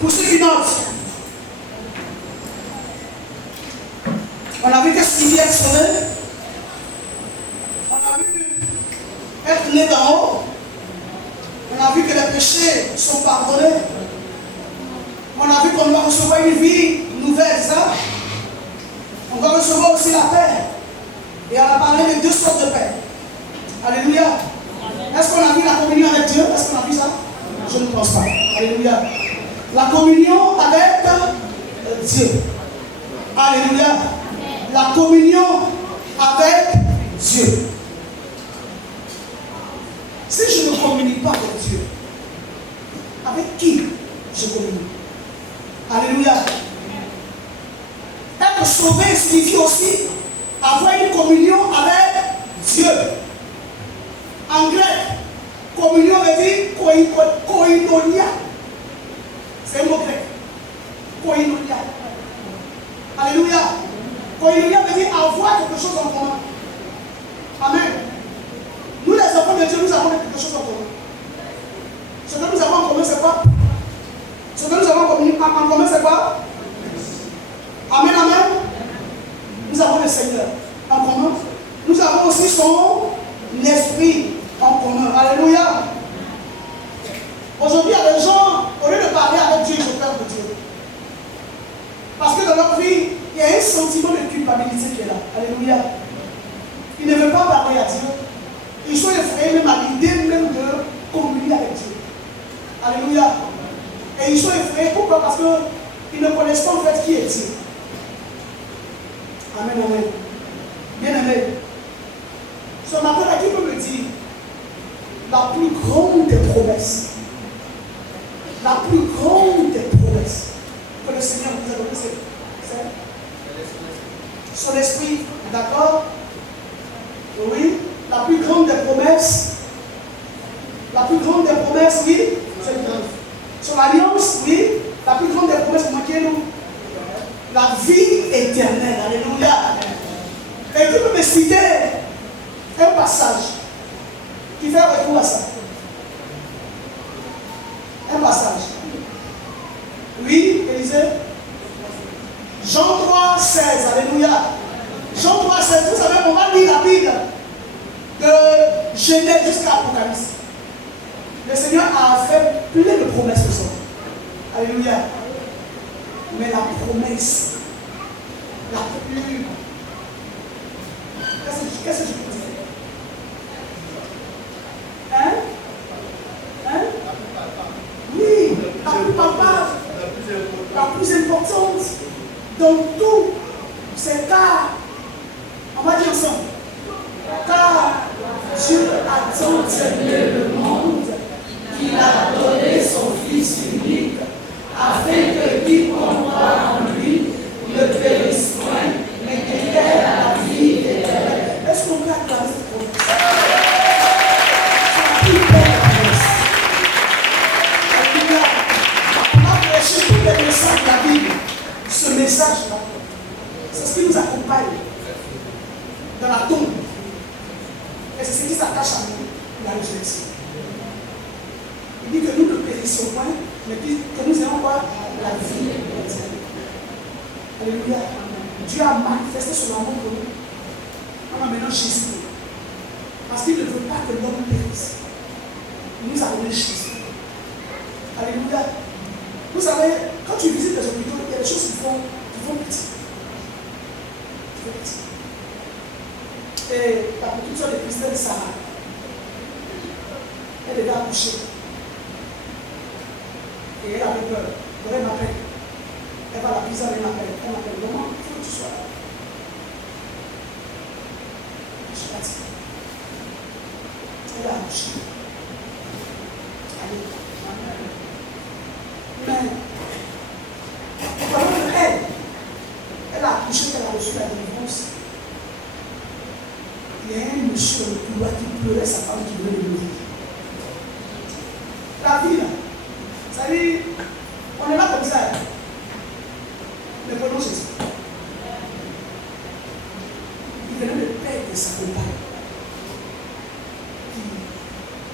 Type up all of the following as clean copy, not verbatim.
Pour ceux qui notent, on a vu qu'est-ce qui vient être sauvé. On a vu être né d'en haut. On a vu que les péchés sont pardonnés. On a vu qu'on doit recevoir une vie nouvelle, ça. On va recevoir aussi la paix. Et on a parlé de deux sortes de paix. Alléluia. Est-ce qu'on a vu la communion avec Dieu? Est-ce qu'on a vu ça? Je ne pense pas. Alléluia. La communion avec Dieu. Alléluia. La communion avec Dieu. Si je ne communie pas avec Dieu, avec qui je communie? Alléluia. Être sauvé signifie aussi avoir une communion avec Dieu. En grec, communion veut dire koinonia. C'est un mot grec. Koinonia. Alléluia. Koinonia veut dire avoir quelque chose en commun. Amen. Nous les enfants de Dieu, nous avons quelque chose en commun. Ce que nous avons en commun, c'est quoi? Ce que nous avons en commun, c'est quoi? Amen, amen. Nous avons le Seigneur en commun. Nous avons aussi son esprit en commun. Alléluia. Aujourd'hui, il y a des gens, au lieu de parler avec Dieu, ils ont peur de Dieu. Parce que dans leur vie, il y a un sentiment de culpabilité qui est là. Alléluia. Ils ne veulent pas parler à Dieu. Ils sont effrayés même à l'idée même de communier avec Dieu. Alléluia. Et ils sont effrayés. Pourquoi? Parce qu'ils ne connaissent pas en fait qui est Dieu. Amen, amen. Bien aimé. Ce matin, qui peut me dire la plus grande des promesses? La plus grande des promesses que le Seigneur vous a donné, c'est son esprit. D'accord? Oui. La plus grande des promesses. La plus grande des promesses, oui. C'est son alliance, oui. La plus grande des promesses, manquez-nous. La vie éternelle. Alléluia. Et tu peux me citer un passage qui fait recours à ça. Un passage. Oui, Élisée. Jean 3, 16. Alléluia. Jean 3, 16. Vous savez, on va lire la Bible de Genèse jusqu'à Apocalypse. Le Seigneur a fait plein de promesses de ça. Alléluia. Mais la promesse la plus... Qu'est-ce que je peux dire? Hein? Hein? Oui, la plus palpable, la plus importante dans tout, c'est car, on va dire ensemble, car Dieu a tant aimé le monde qu'il a donné son Fils unique, afin que quiconque croit en lui ne périsse point, mais qu'il ait la vie éternelle. Est-ce qu'on peut acclamer cette promesse? C'est la plus belle promesse. Alléluia. On a prêché tous les messages de la Bible. Ce message-là, c'est ce qui nous accompagne dans la tombe. Et c'est ce qui s'attache à nous, la résurrection. Il dit que nous ne périssions point, mais que nous ayons quoi? La vie éternelle. Alléluia. Dieu a manifesté son amour pour nous en amenant Jésus. Parce qu'il ne veut pas que l'homme périsse. Il nous a donné Jésus. Alléluia. Vous savez, quand tu visites les hôpitaux, il y a des choses qui font petit. Qui font petit. Et la petite soeur de Christelle Sarah, elle était accouchée. Et elle avait peur. Elle m'appelle. Elle va à la pizza, elle m'appelle. Elle m'appelle. Maman, il faut que tu sois là. Je suis partie. Elle a accouché. Allez. Mais, pendant elle a accouché, elle a reçu la délivrance. Il y a un monsieur dans le couloir qui pleurait sa femme qui voulait le mourir. La vie, là, ça dit, on est là comme ça. Mais prenons Jésus. Il venait de perdre sa compagne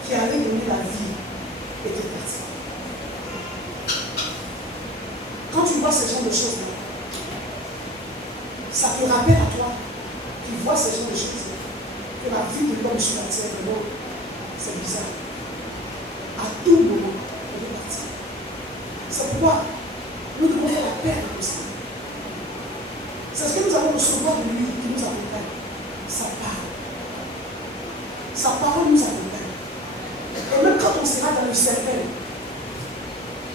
qui avait donné la vie et qui est parti. ce genre de choses-là, ça te rappelle à toi qui vois ce genre de choses, que la vie de l'homme sur la terre, vraiment, c'est bizarre. À tout moment, on est parti. C'est pourquoi nous devons faire la paix avec le Seigneur. C'est ce que nous allons recevoir de lui qui nous accompagne. Sa parole. Sa parole nous accompagne. Et même quand on sera dans le cercle,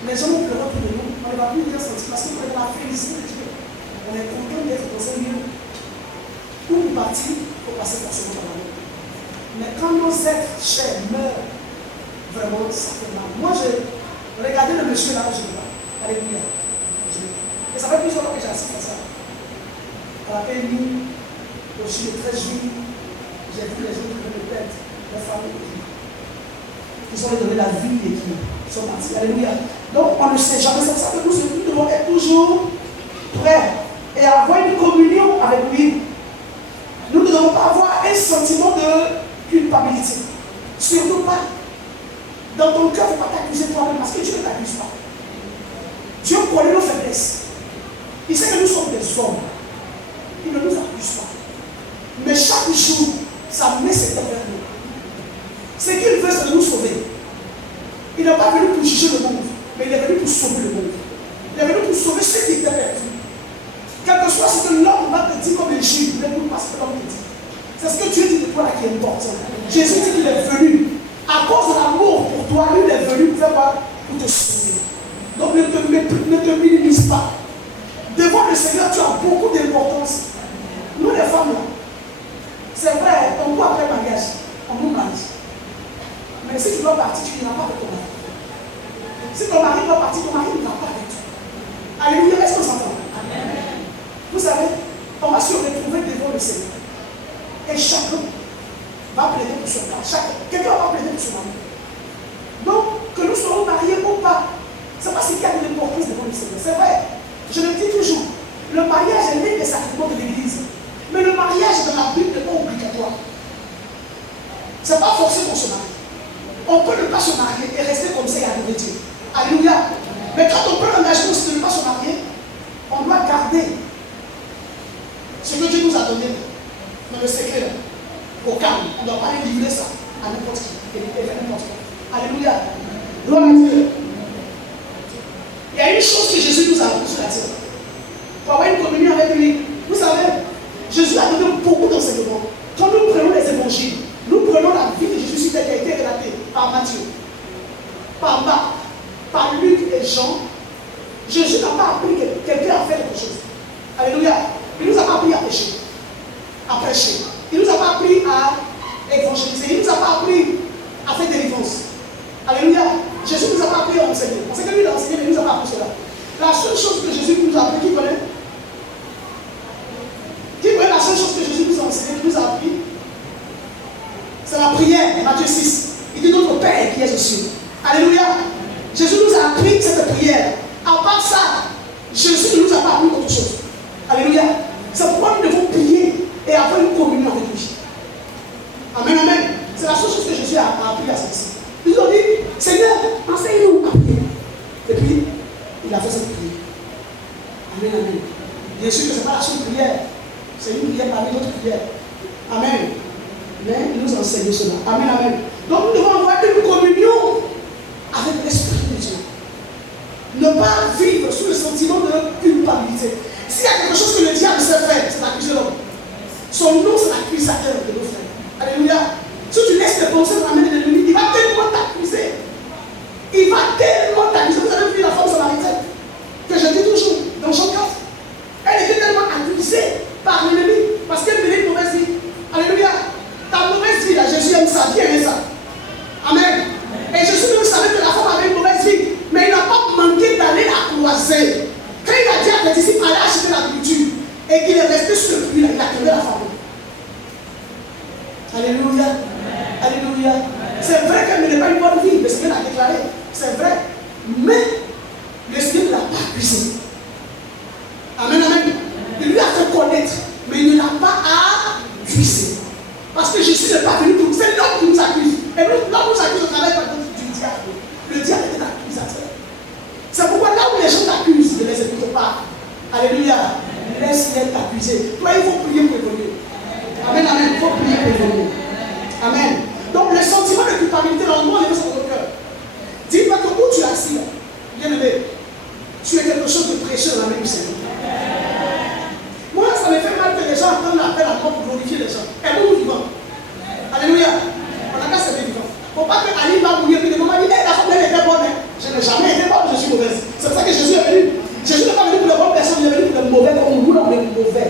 les gens vont pleurer autour de nous. On ne va plus dire sentir parce qu'on est dans la félicité de Dieu. On est content d'être dans un lieu où nous partir pour passer forcément par la main. Mais quand nos êtres chers meurent, vraiment, ça fait mal. Moi, j'ai regardé le monsieur là, je ne sais pas. Alléluia. Et ça fait plusieurs fois que j'ai assisté à ça. À la PMI, aussi le 13 juillet, j'ai vu les gens qui venaient de perdre leur famille qui sont allés donner la vie et qui sont partis. Alléluia. Donc on ne sait jamais. C'est ça que nous devons être toujours prêts et avoir une communion avec lui. Nous ne devons pas avoir un sentiment de culpabilité. Surtout pas. Dans ton cœur, il ne faut pas t'accuser toi-même parce que Dieu ne t'accuse pas. Dieu connaît nos faiblesses. Il sait que nous sommes des hommes. Il ne nous accuse pas. Mais chaque jour, sa main s'est vers nous. Ce qu'il veut, c'est de nous sauver. Il n'est pas venu pour juger le monde, mais il est venu pour sauver le monde. Il est venu pour sauver ceux qui étaient perdus. Quel que soit ce que l'homme va te dire comme un juge, n'écoute pas ce que l'homme te dit. C'est ce que Dieu dit de toi là qui est important. Jésus dit qu'il est venu. À cause de l'amour pour toi, lui il est venu pour faire quoi? Pour te sauver. Donc ne te minimise pas. Devant le Seigneur, tu as beaucoup d'importance. Nous les femmes là, c'est vrai, on peut après le mariage, on nous marie. Mais si tu dois partir, tu n'iras pas avec ton mari. Si ton mari doit partir, ton mari ne va pas avec toi. Alléluia, est-ce qu'on s'entend? Amen. Vous savez, on va se retrouver devant le Seigneur. Et chacun va plaider pour son cas. Quelqu'un va plaider pour son mari. Donc, que nous soyons mariés ou pas, c'est pas ce qui a de l'importance devant le Seigneur. C'est vrai. Je le dis toujours. Le mariage est l'un des sacrements de l'Église. Mais le mariage dans la Bible n'est pas obligatoire. Ce n'est pas forcé pour se marier. On peut ne pas se marier et rester comme ça et adorer Dieu. Alléluia. Mais quand on prend l'engagement de ne pas se marier, on doit garder ce que Dieu nous a donné dans le secret, au calme. On ne doit pas aller livrer ça à n'importe qui et faire n'importe quoi. Alléluia. Gloire à Dieu. Il y a une chose que Jésus nous a appris sur la terre. Pour avoir une communion avec lui. Vous savez, Jésus a donné beaucoup d'enseignements. Quand nous prenons les évangiles, nous prenons la vie de Jésus qui a été relatée par Matthieu, par Marc, par Luc et Jean. Jésus n'a pas appris que quelqu'un a fait quelque chose. Alléluia. Il ne nous a pas appris à pécher, à prêcher. Il ne nous a pas appris à évangéliser. Il ne nous a pas appris à faire délivrance. Alléluia. Jésus ne nous a pas appris à enseigner. On sait que lui, il a enseigné, mais il ne nous a pas appris cela. La seule chose que Jésus nous a appris, qui connaît? Qui connaît la seule chose que Jésus nous a enseigné, qui nous a appris? C'est la prière, Matthieu 6. Il dit notre Père qui est aux cieux. Alléluia. Jésus nous a appris cette prière. À part ça, Jésus ne nous a pas appris autre chose. Alléluia. C'est pourquoi nous devons prier et avoir une communion avec lui. Amen, amen. C'est la seule chose que Jésus a appris à ceci. Ils ont dit, Seigneur, enseigne-nous à prier. Et puis, il a fait cette prière. Amen, amen. Bien sûr que ce n'est pas la seule prière. C'est une prière parmi d'autres prières. Amen. Mais il nous enseigne cela. Amen, amen. Donc nous devons avoir une communion avec l'Esprit de Dieu. Ne pas vivre sous le sentiment de culpabilité. S'il y a quelque chose que le diable sait faire, c'est d'accuser l'homme. Son nom, c'est l'accusateur de nos frères. Alléluia. Si tu laisses tes pensées dans la main de l'ennemi, il va tellement t'accuser. Il va tellement t'accuser. Vous avez vu la femme samaritaine que je dis toujours dans Jean 4. Elle était tellement accusée par l'ennemi parce qu'elle menait une mauvaise vie. Alléluia. Ta mauvaise vie, là, Jésus aime ça, Dieu aime ça. Amen. Et Jésus même savait que la femme avait une mauvaise vie, mais il n'a pas manqué d'aller la croiser. Quand il a dit à tes disciples, allez acheter la nourriture, et qu'il est resté sur le puits, il a trouvé la femme. Alléluia. Alléluia. C'est vrai qu'elle n'est pas une bonne vie, mais c'est qu'elle a déclaré. C'est vrai. Mais le Seigneur ne l'a pas accusé. Amen, amen. Il lui a fait connaître, mais il ne l'a pas accusé. Parce que Jésus n'est pas venu pour nous. C'est l'homme qui nous accuse. Et l'homme nous accuse au travers du diable. Le diable est un accusateur. C'est pourquoi là où les gens t'accusent, ne les écoute pas. pas. Alléluia. Laisse-les t'accuser. Toi, il faut prier pour évoluer. Amen, amen. Il faut prier pour évoluer. Amen. Donc, le sentiment de culpabilité, normalement, on est dans notre cœur. Dis-toi que où tu es assis, bien aimé, tu es quelque chose de précieux dans la main du Seigneur. Moi, ça me fait mal que les gens entendent l'appel à mort pour glorifier les gens. Et nous, nous vivons. Alléluia. On a qu'à servir vivant. Il ne faut pas que Ali va mourir et le moment dit, la femme elle était bonne. Je n'ai jamais été bonne, je suis mauvaise. C'est pour ça que Jésus est venu. Jésus n'est pas venu pour les bonnes personnes, il est venu pour les mauvais, comme nous, on est mauvais.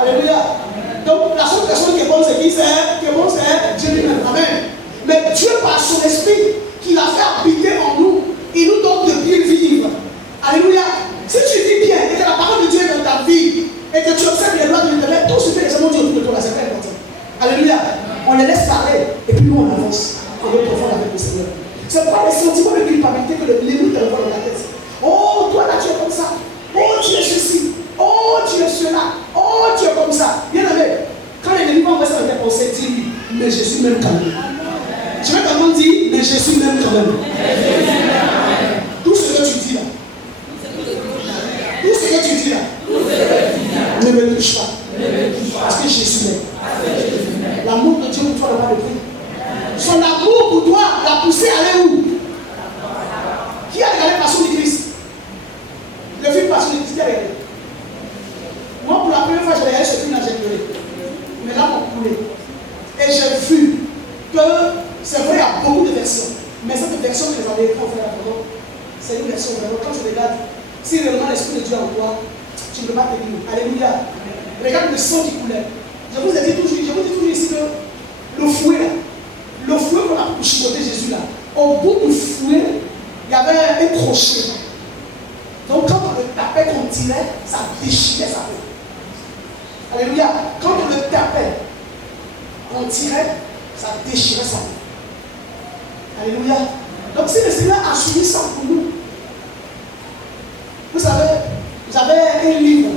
Alléluia. Donc, la seule personne qui est bonne, c'est qui? Qui est bon, c'est Dieu lui-même. Amen. Mais Dieu, par son esprit, qui l'a fait habiter en nous, il nous donne de bien vivre. Alléluia. Si tu vis bien et que la parole de Dieu est dans ta vie et que tu observes les lois de l'Éternel, tout ce que les gens disent autour de toi, c'est très important. Alléluia. On les laisse parler et puis nous on avance en notre profond avec le Seigneur. C'est pas les sentiments de culpabilité que l'ennemi te envoie dans la tête. Oh, toi là tu es comme ça. Oh, tu es ceci. Oh, tu es cela. Oh, tu es comme ça. Bien aimé, quand l'ennemi va envoyer ça dans tes pensées, dis-lui, mais Jésus m'aime quand même. Je vais tellement dire, mais Jésus m'aime quand même. Tout ce que tu dis là, tout ce que tu dis là, ne me touche pas. Parce que Jésus m'aime. L'amour de Dieu pour toi n'a pas de prix. Son amour pour toi l'a poussé à aller où? Qui a regardé Passion du Christ? Le film Passion du Christ, qui a regardé? Moi, pour la première fois, j'ai regardé ce film-là, j'ai pleuré. Mais là, on coulait. Et j'ai vu que, c'est vrai, il y a beaucoup de versions. Mais cette version que les Américains ont fait là-dedans, c'est une version vraiment, quand tu regardes, si réellement l'Esprit de Dieu en toi, tu ne peux pas te dire. Alléluia. Regarde le sang qui coulait. Je vous ai dit toujours ici que le fouet là, le fouet qu'on a pour chicoter Jésus là, au bout du fouet, il y avait un crochet. Donc quand on le tapait, qu'on tirait, ça déchirait sa peau. Alléluia. Quand on le tapait, on tirait, ça déchirait sa peau. Alléluia. Donc si le Seigneur a suivi ça pour nous, vous savez, j'avais un livre.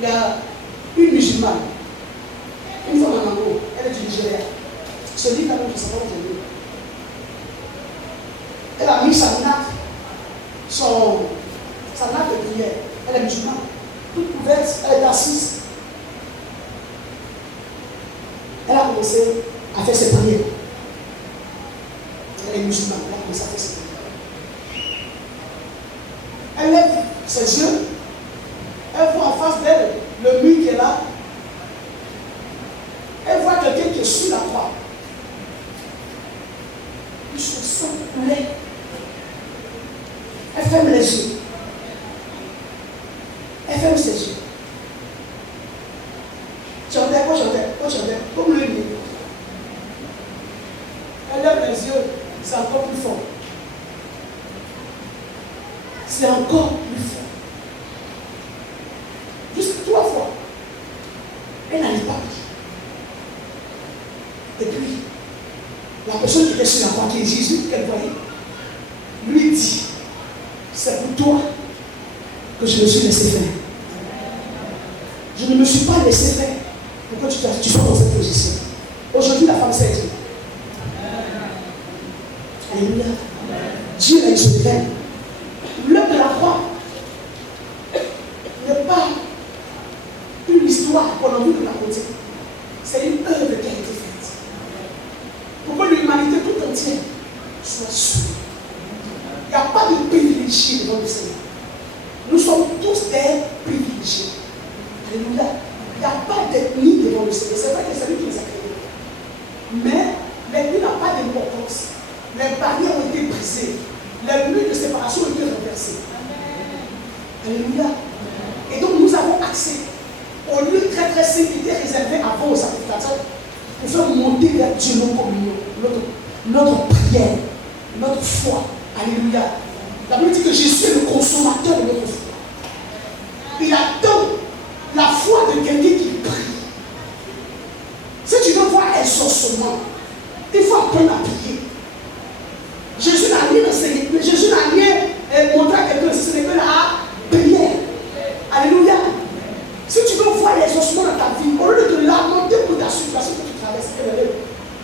Il y a une musulmane, une femme en Angola, elle est du Nigeria. Ce livre-là, je ne sais pas où j'ai lu. Elle a mis sa nappe de prière. Elle est musulmane, toute couverte, elle est assise. Elle a commencé à faire ses prières. Elle est musulmane, elle a commencé à faire ses prières. Elle lève ses yeux. Elle voit en face d'elle le mur qui est là. Elle voit quelqu'un qui est sur la croix. Il se sent coulé. Elle ferme les yeux. Elle ferme ses yeux. J'entends, comme le nez. Elle lève les yeux, c'est encore plus fort. C'est encore plus fort. Jusqu'à 3 fois. Elle n'arrive pas. Et puis, la personne qui était sur la croix, qui est Jésus, qu'elle voyait, lui dit, c'est pour toi que je me suis laissé faire. Je ne me suis pas laissé faire pour que tu sois dans cette position. Aujourd'hui, la femme s'est dit. Alléluia. Dieu a une révèle. L'œuvre de la croix n'est pas une histoire qu'on a envie de raconter. C'est une œuvre qui a été faite. Pour que l'humanité tout entière soit sauvée. Il n'y a pas de privilégiés devant le Seigneur. Nous sommes tous des privilégiés. Alléluia. Il n'y a pas d'ethnie devant le Seigneur. C'est vrai que c'est lui qui les a créés. Mais l'ethnie n'a pas d'importance. Les barrières ont été brisées. Les murs de séparation ont été renversés. Alléluia. Et donc nous avons accès au lieu très très saint qui était réservé avant aux sacrificateurs pour faire monter vers Dieu nos communions, notre prière, notre foi. Alléluia. La Bible dit que Jésus est le consommateur de notre foi. Il attend la foi de quelqu'un qui prie. Si tu veux voir exaucement, il faut apprendre à prier. Jésus n'a rien enseigné, mais Jésus n'a rien montré à quelqu'un, ce n'est que la prière. Alléluia. Si tu veux voir l'exaucement dans ta vie, au lieu de te lamenter pour ta situation que tu traverses,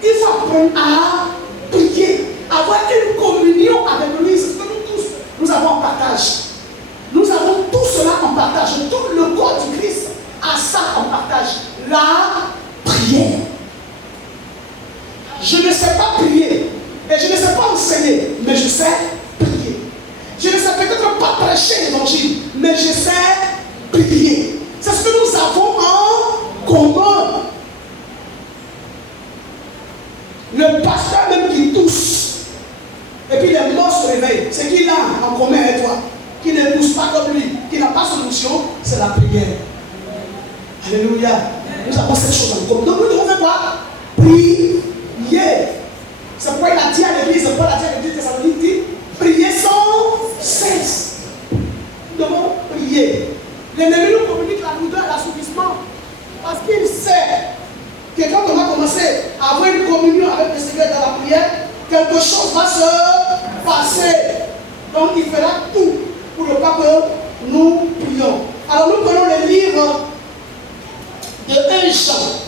il faut apprendre à prier, avoir une communion avec lui. C'est ce que nous tous, les morts se réveillent, ce qu'il a en commun avec toi, qui ne pousse pas comme lui, qui n'a pas solution, c'est la prière. Alléluia. Nous avons cette chose en commun. Donc nous devons faire quoi? Prier. C'est pourquoi il a dit à l'église, Paul a dit à l'église Thessalonique, dit, priez sans cesse. Nous devons prier. L'ennemi nous communique la douleur et l'assouvissement. Parce qu'il sait que quand on va commencer à avoir une communion avec le Seigneur dans la prière, quelque chose va se passer. Donc il fera tout pour ne pas que nous prions. Alors nous prenons le livre de 1 Jean.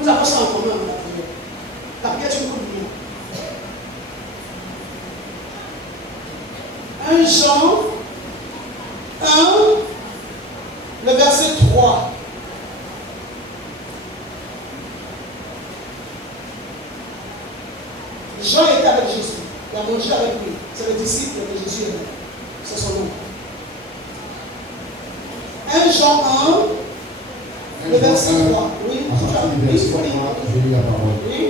Nous avons ça en commun dans la prière. La prière est une communion. 1 Jean 1, le verset 3. Jean était avec Jésus. Il a mangé avec lui. C'est le disciple de Jésus. C'est son nom. 1 Jean 1, le verset 3. Oui, je lis la parole. Oui.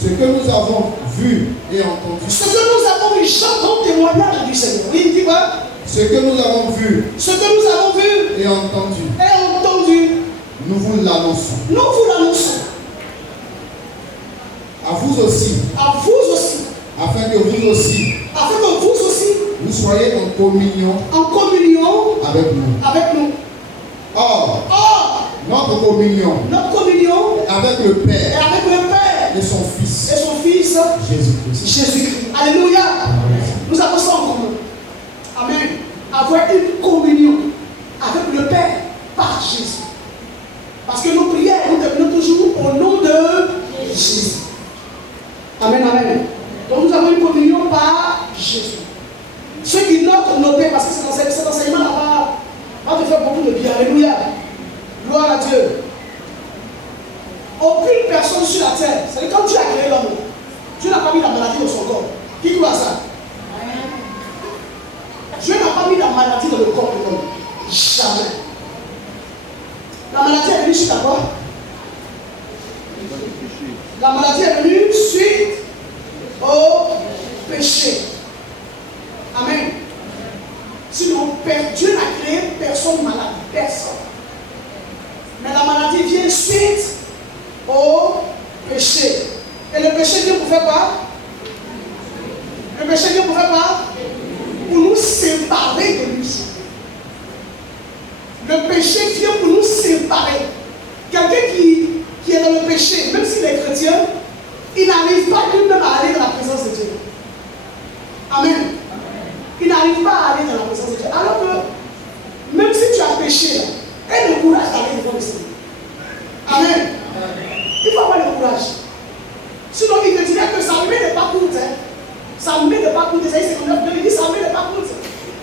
Ce que nous avons vu et entendu. Ce que nous avons vu, j'entends témoignage du Seigneur. Oui, il dit quoi? Ce que nous avons vu. Ce que nous avons vu et entendu. Et entendu. Nous vous l'annonçons. Nous vous l'annonçons. À vous aussi. À vous aussi. Afin que vous aussi. Afin que vous aussi. Vous soyez en communion. En communion. Avec nous. Avec nous. Or. Notre communion. Notre communion. Avec le Père. Et avec le Père. Et son Fils. Et son Fils. Jésus-Christ. Jésus-Christ. Alléluia. Amen. Nous avons ça en commun. Amen. Avoir une communion avec le Père par Jésus. Parce que nos prières, nous terminons toujours au nom de Jésus. Amen, amen. Donc nous avons une communion par Jésus. Ceux qui notent, notez, parce que cet enseignement là-bas va te faire beaucoup de bien. Alléluia. Gloire à Dieu. Aucune personne sur la terre, c'est-à-dire quand Dieu a créé l'homme, Dieu n'a pas mis la maladie dans son corps. Qui croit ça? Dieu n'a pas mis la maladie dans le corps de l'homme. Jamais. La maladie est venue suite à quoi? La maladie est venue suite au péché. Amen. Sinon, Dieu n'a créé personne malade. Personne. Mais la maladie vient suite au péché. Et le péché vient pour faire quoi? Le péché vient pour faire quoi? Pour nous séparer de lui. Le péché vient pour nous séparer. Quelqu'un qui est dans le péché, même s'il est chrétien, il n'arrive pas lui-même à aller dans la présence de Dieu. Amen. Il n'arrive pas à aller dans la présence de Dieu. Alors que, même si tu as péché, aie le courage d'aller devant le Seigneur. Amen. Il faut avoir le courage. Sinon, il te dirait que sa main n'est pas courte. Sa main n'est pas courte. Isaïe 59, il dit sa main n'est pas courte.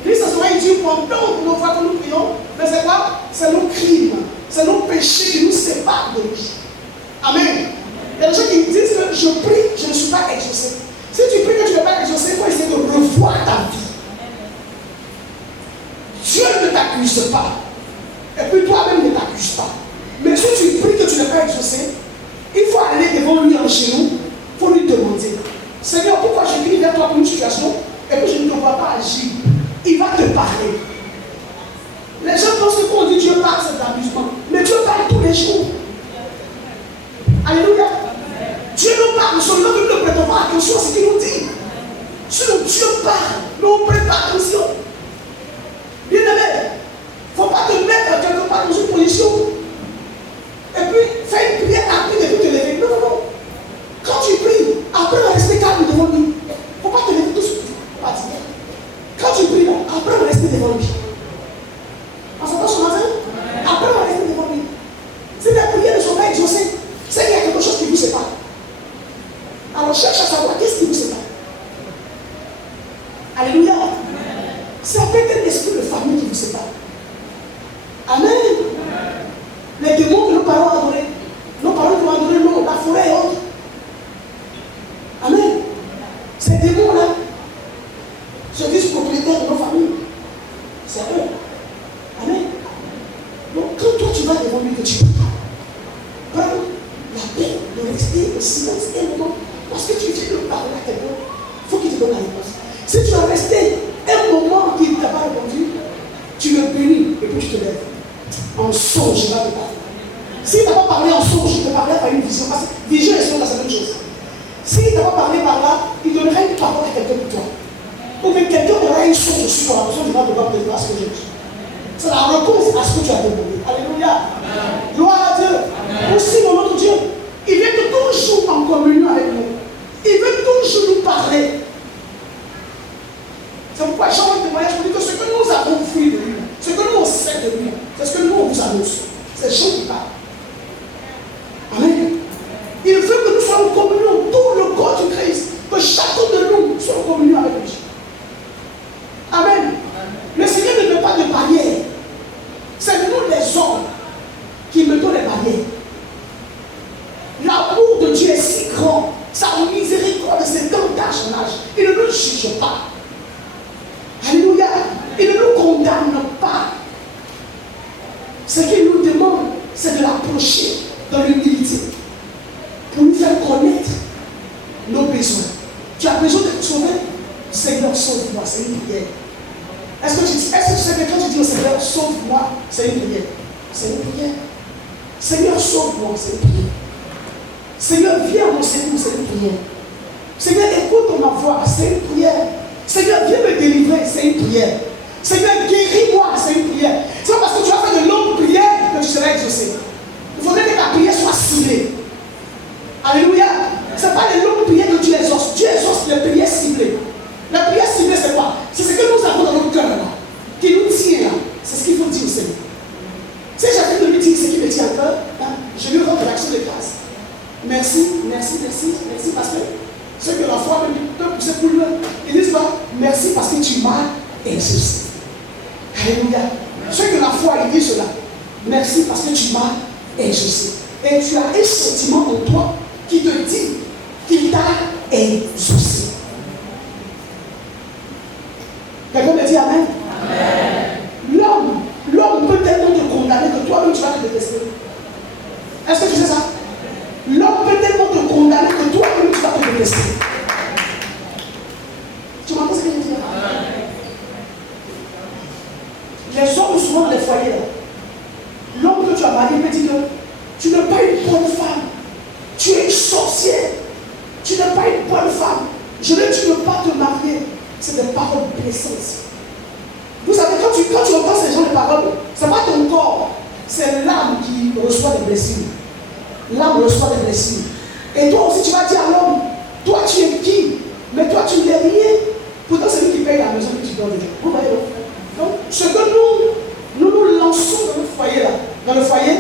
Lui, ce sera Dieu pendant nos fois que nous prions. Mais c'est quoi? C'est nos crimes. C'est nos péchés qui nous séparent de lui. Amen. Il y a des gens qui disent que je prie, je ne suis pas exaucé. Si tu pries que tu ne es pas exaucé, il faut essayer de revoir ta vie. Dieu ne t'accuse pas. Et puis toi-même ne t'accuse pas. Mais si tu pries que tu n'es pas exaucé, il faut aller devant lui en genoux pour lui demander: Seigneur, pourquoi je crie vers toi pour une situation et puis je ne te vois pas agir? Il va te parler. Les gens pensent que quand on dit Dieu parle, c'est de l'amusement. Mais Dieu parle tous les jours. Alléluia. Dieu nous parle, seulement que nous ne prêtons pas attention à ce qu'il nous dit. Sinon Dieu parle, mais on ne prête pas attention. Bien aimé, il ne faut pas te mettre quelque part dans une position et puis faire une prière rapide et puis te lever. Non, non, non. Quand tu pries, apprends à rester calme devant lui. Il ne faut pas te lever tout de suite. Quand tu pries, apprends à rester devant lui. On s'entend ce matin? Apprends à rester devant lui. Si tes prières ne sont pas exaucées, c'est qu'il y a quelque chose qui vous sépare. Alors cherche à savoir qu'est-ce qui vous sépare. Alléluia. C'est peut-être l'esprit de famille qui vous sépare. Amen. Les démons que nos parents ont adorés, nos parents qui ont adoré l'eau, la forêt et autres. Amen. Ces démons-là se disent propriétaires de nos familles. C'est eux. Amen. Donc quand toi tu vas devant lui que tu prends la paix de rester aussi présence un moment, parce que tu viens de parler à quelqu'un, il faut qu'il te donne la réponse. Si tu as resté un moment qu'il ne t'a pas répondu, tu le bénis et puis tu te lèves. En songe, il va te parler. S'il ne t'a pas parlé en songe, il te parlait par une vision. Parce que vision et songe, c'est la même chose. S'il ne t'a pas parlé par là, il donnerait une parole à quelqu'un pour toi. Ou bien quelqu'un aura une songe sur la personne, il va devoir te dire ce que je dis. C'est la réponse à ce que tu as demandé. Alléluia. Gloire à Dieu. Aussi, mon autre Dieu, il veut que toujours en communion avec nous. Il veut toujours nous parler. C'est pourquoi Jean le témoignage nous dit que ce que nous avons vu de lui, ce que nous on sait de lui, c'est ce que nous on vous annonce. C'est Jean qui parle. Amen. Il veut que nous soyons en communion, tout le corps du Christ, que chacun de nous soit en communion avec lui. Amen. Le Seigneur ne met pas de barrière. C'est nous les hommes qui mettons les barrières. L'amour de Dieu est si grand, sa miséricorde c'est tant d'âge en âge. Il ne nous juge pas. Alléluia. Il ne nous condamne pas. Ce qu'il nous demande, c'est de l'approcher dans l'humilité pour nous faire connaître nos besoins. Tu as besoin d'être sauvé? Seigneur, sauve-moi. C'est une prière. Est-ce que tu sais que quand tu dis au Seigneur, sauve-moi, c'est une prière? C'est une prière. Seigneur, sauve-moi, c'est une prière. Seigneur, viens à mon secours, c'est une prière. Seigneur, écoute ma voix, c'est une prière. Seigneur, viens me délivrer, c'est une prière. Seigneur, guéris-moi, c'est une prière. C'est pas parce que tu as fait de longues prières que tu seras exaucé. Il faudrait que ta prière soit ciblée. Alléluia. Ce n'est pas les longues prières que tu exauces. Tu exauces les prières ciblées. La prière ciblée, c'est quoi? C'est ce que nous avons dans notre cœur là, qui nous tient là. C'est ce qu'il faut dire au Seigneur. Si j'arrête de lui dire ce qui me tient à cœur, je lui rends l'action de grâce. Merci, merci, merci, merci parce que ceux que la foi peut pousser plus loin. Ils disent pas merci parce que tu m'as exaucé. Alléluia. Ceux que la foi, ils disent cela. Merci parce que tu m'as exaucé. Et tu as un sentiment en toi qui te dit qu'il t'a exaucé. Quelqu'un me dit Amen. L'homme peut tellement te condamner que toi-même tu vas te détester. Est-ce que tu sais ça? L'homme peut tellement te condamner que toi-même tu vas te détester. Tu m'entends ce que je veux dire? Les hommes souvent dans les foyers là, l'homme que tu as marié peut dire que tu n'es pas une bonne femme, tu es une sorcière, tu n'es pas une bonne femme, je ne veux pas te marier. C'est des paroles blessantes. Vous savez, quand tu entends ces gens de paroles, ce n'est pas ton corps, c'est l'âme qui reçoit des blessures. L'âme reçoit des blessures. Et toi aussi, tu vas dire à l'homme, toi tu es qui? Mais toi tu n'es rien. Pourtant, c'est lui qui paye la maison que tu donnes. Vous voyez? Donc, ce que nous lançons dans le foyer là, dans le foyer,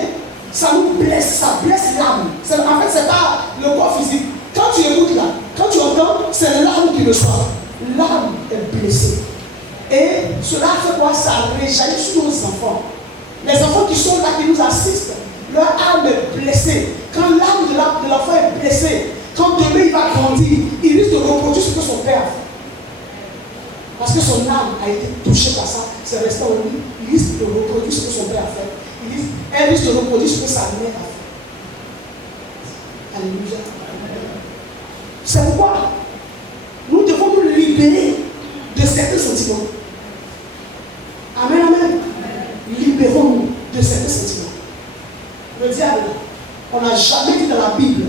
ça nous blesse, ça blesse l'âme. En fait, ce n'est pas le corps physique. Quand tu écoutes là, quand tu entends, c'est l'âme qui reçoit. L'âme est blessée. Et cela fait quoi? Ça réjaillit sur nos enfants. Les enfants qui sont là, qui nous assistent, leur âme est blessée. Quand l'âme de l'enfant est blessée, quand demain il va grandir, il risque de reproduire ce que son père a fait. Parce que son âme a été touchée par ça, c'est resté en lui, il risque de reproduire ce que son père a fait. Elle risque de reproduire ce que sa mère a fait. Alléluia. C'est pourquoi nous devons nous libérer de certains sentiments. Amen, amen. Libérons-nous de certains sentiments. Le diable, on n'a jamais dit dans la Bible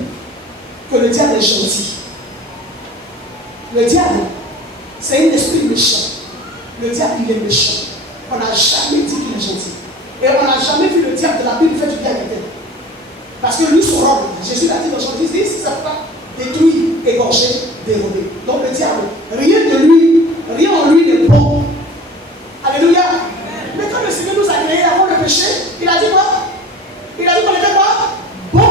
que le diable est gentil. Le diable, c'est un esprit méchant. Le diable, il est méchant. On n'a jamais dit qu'il est gentil. Et on n'a jamais vu le diable de la Bible faire du bien à quelqu'un. Parce que lui, son rôle, Jésus l'a dit dans Jean 10, c'est pas détruire, égorger, dérober. Donc le diable, rien de lui, rien en lui n'est bon. Alléluia. Mais quand le Seigneur nous a créés avant le péché, il a dit quoi? Il a dit qu'on était quoi? Bon.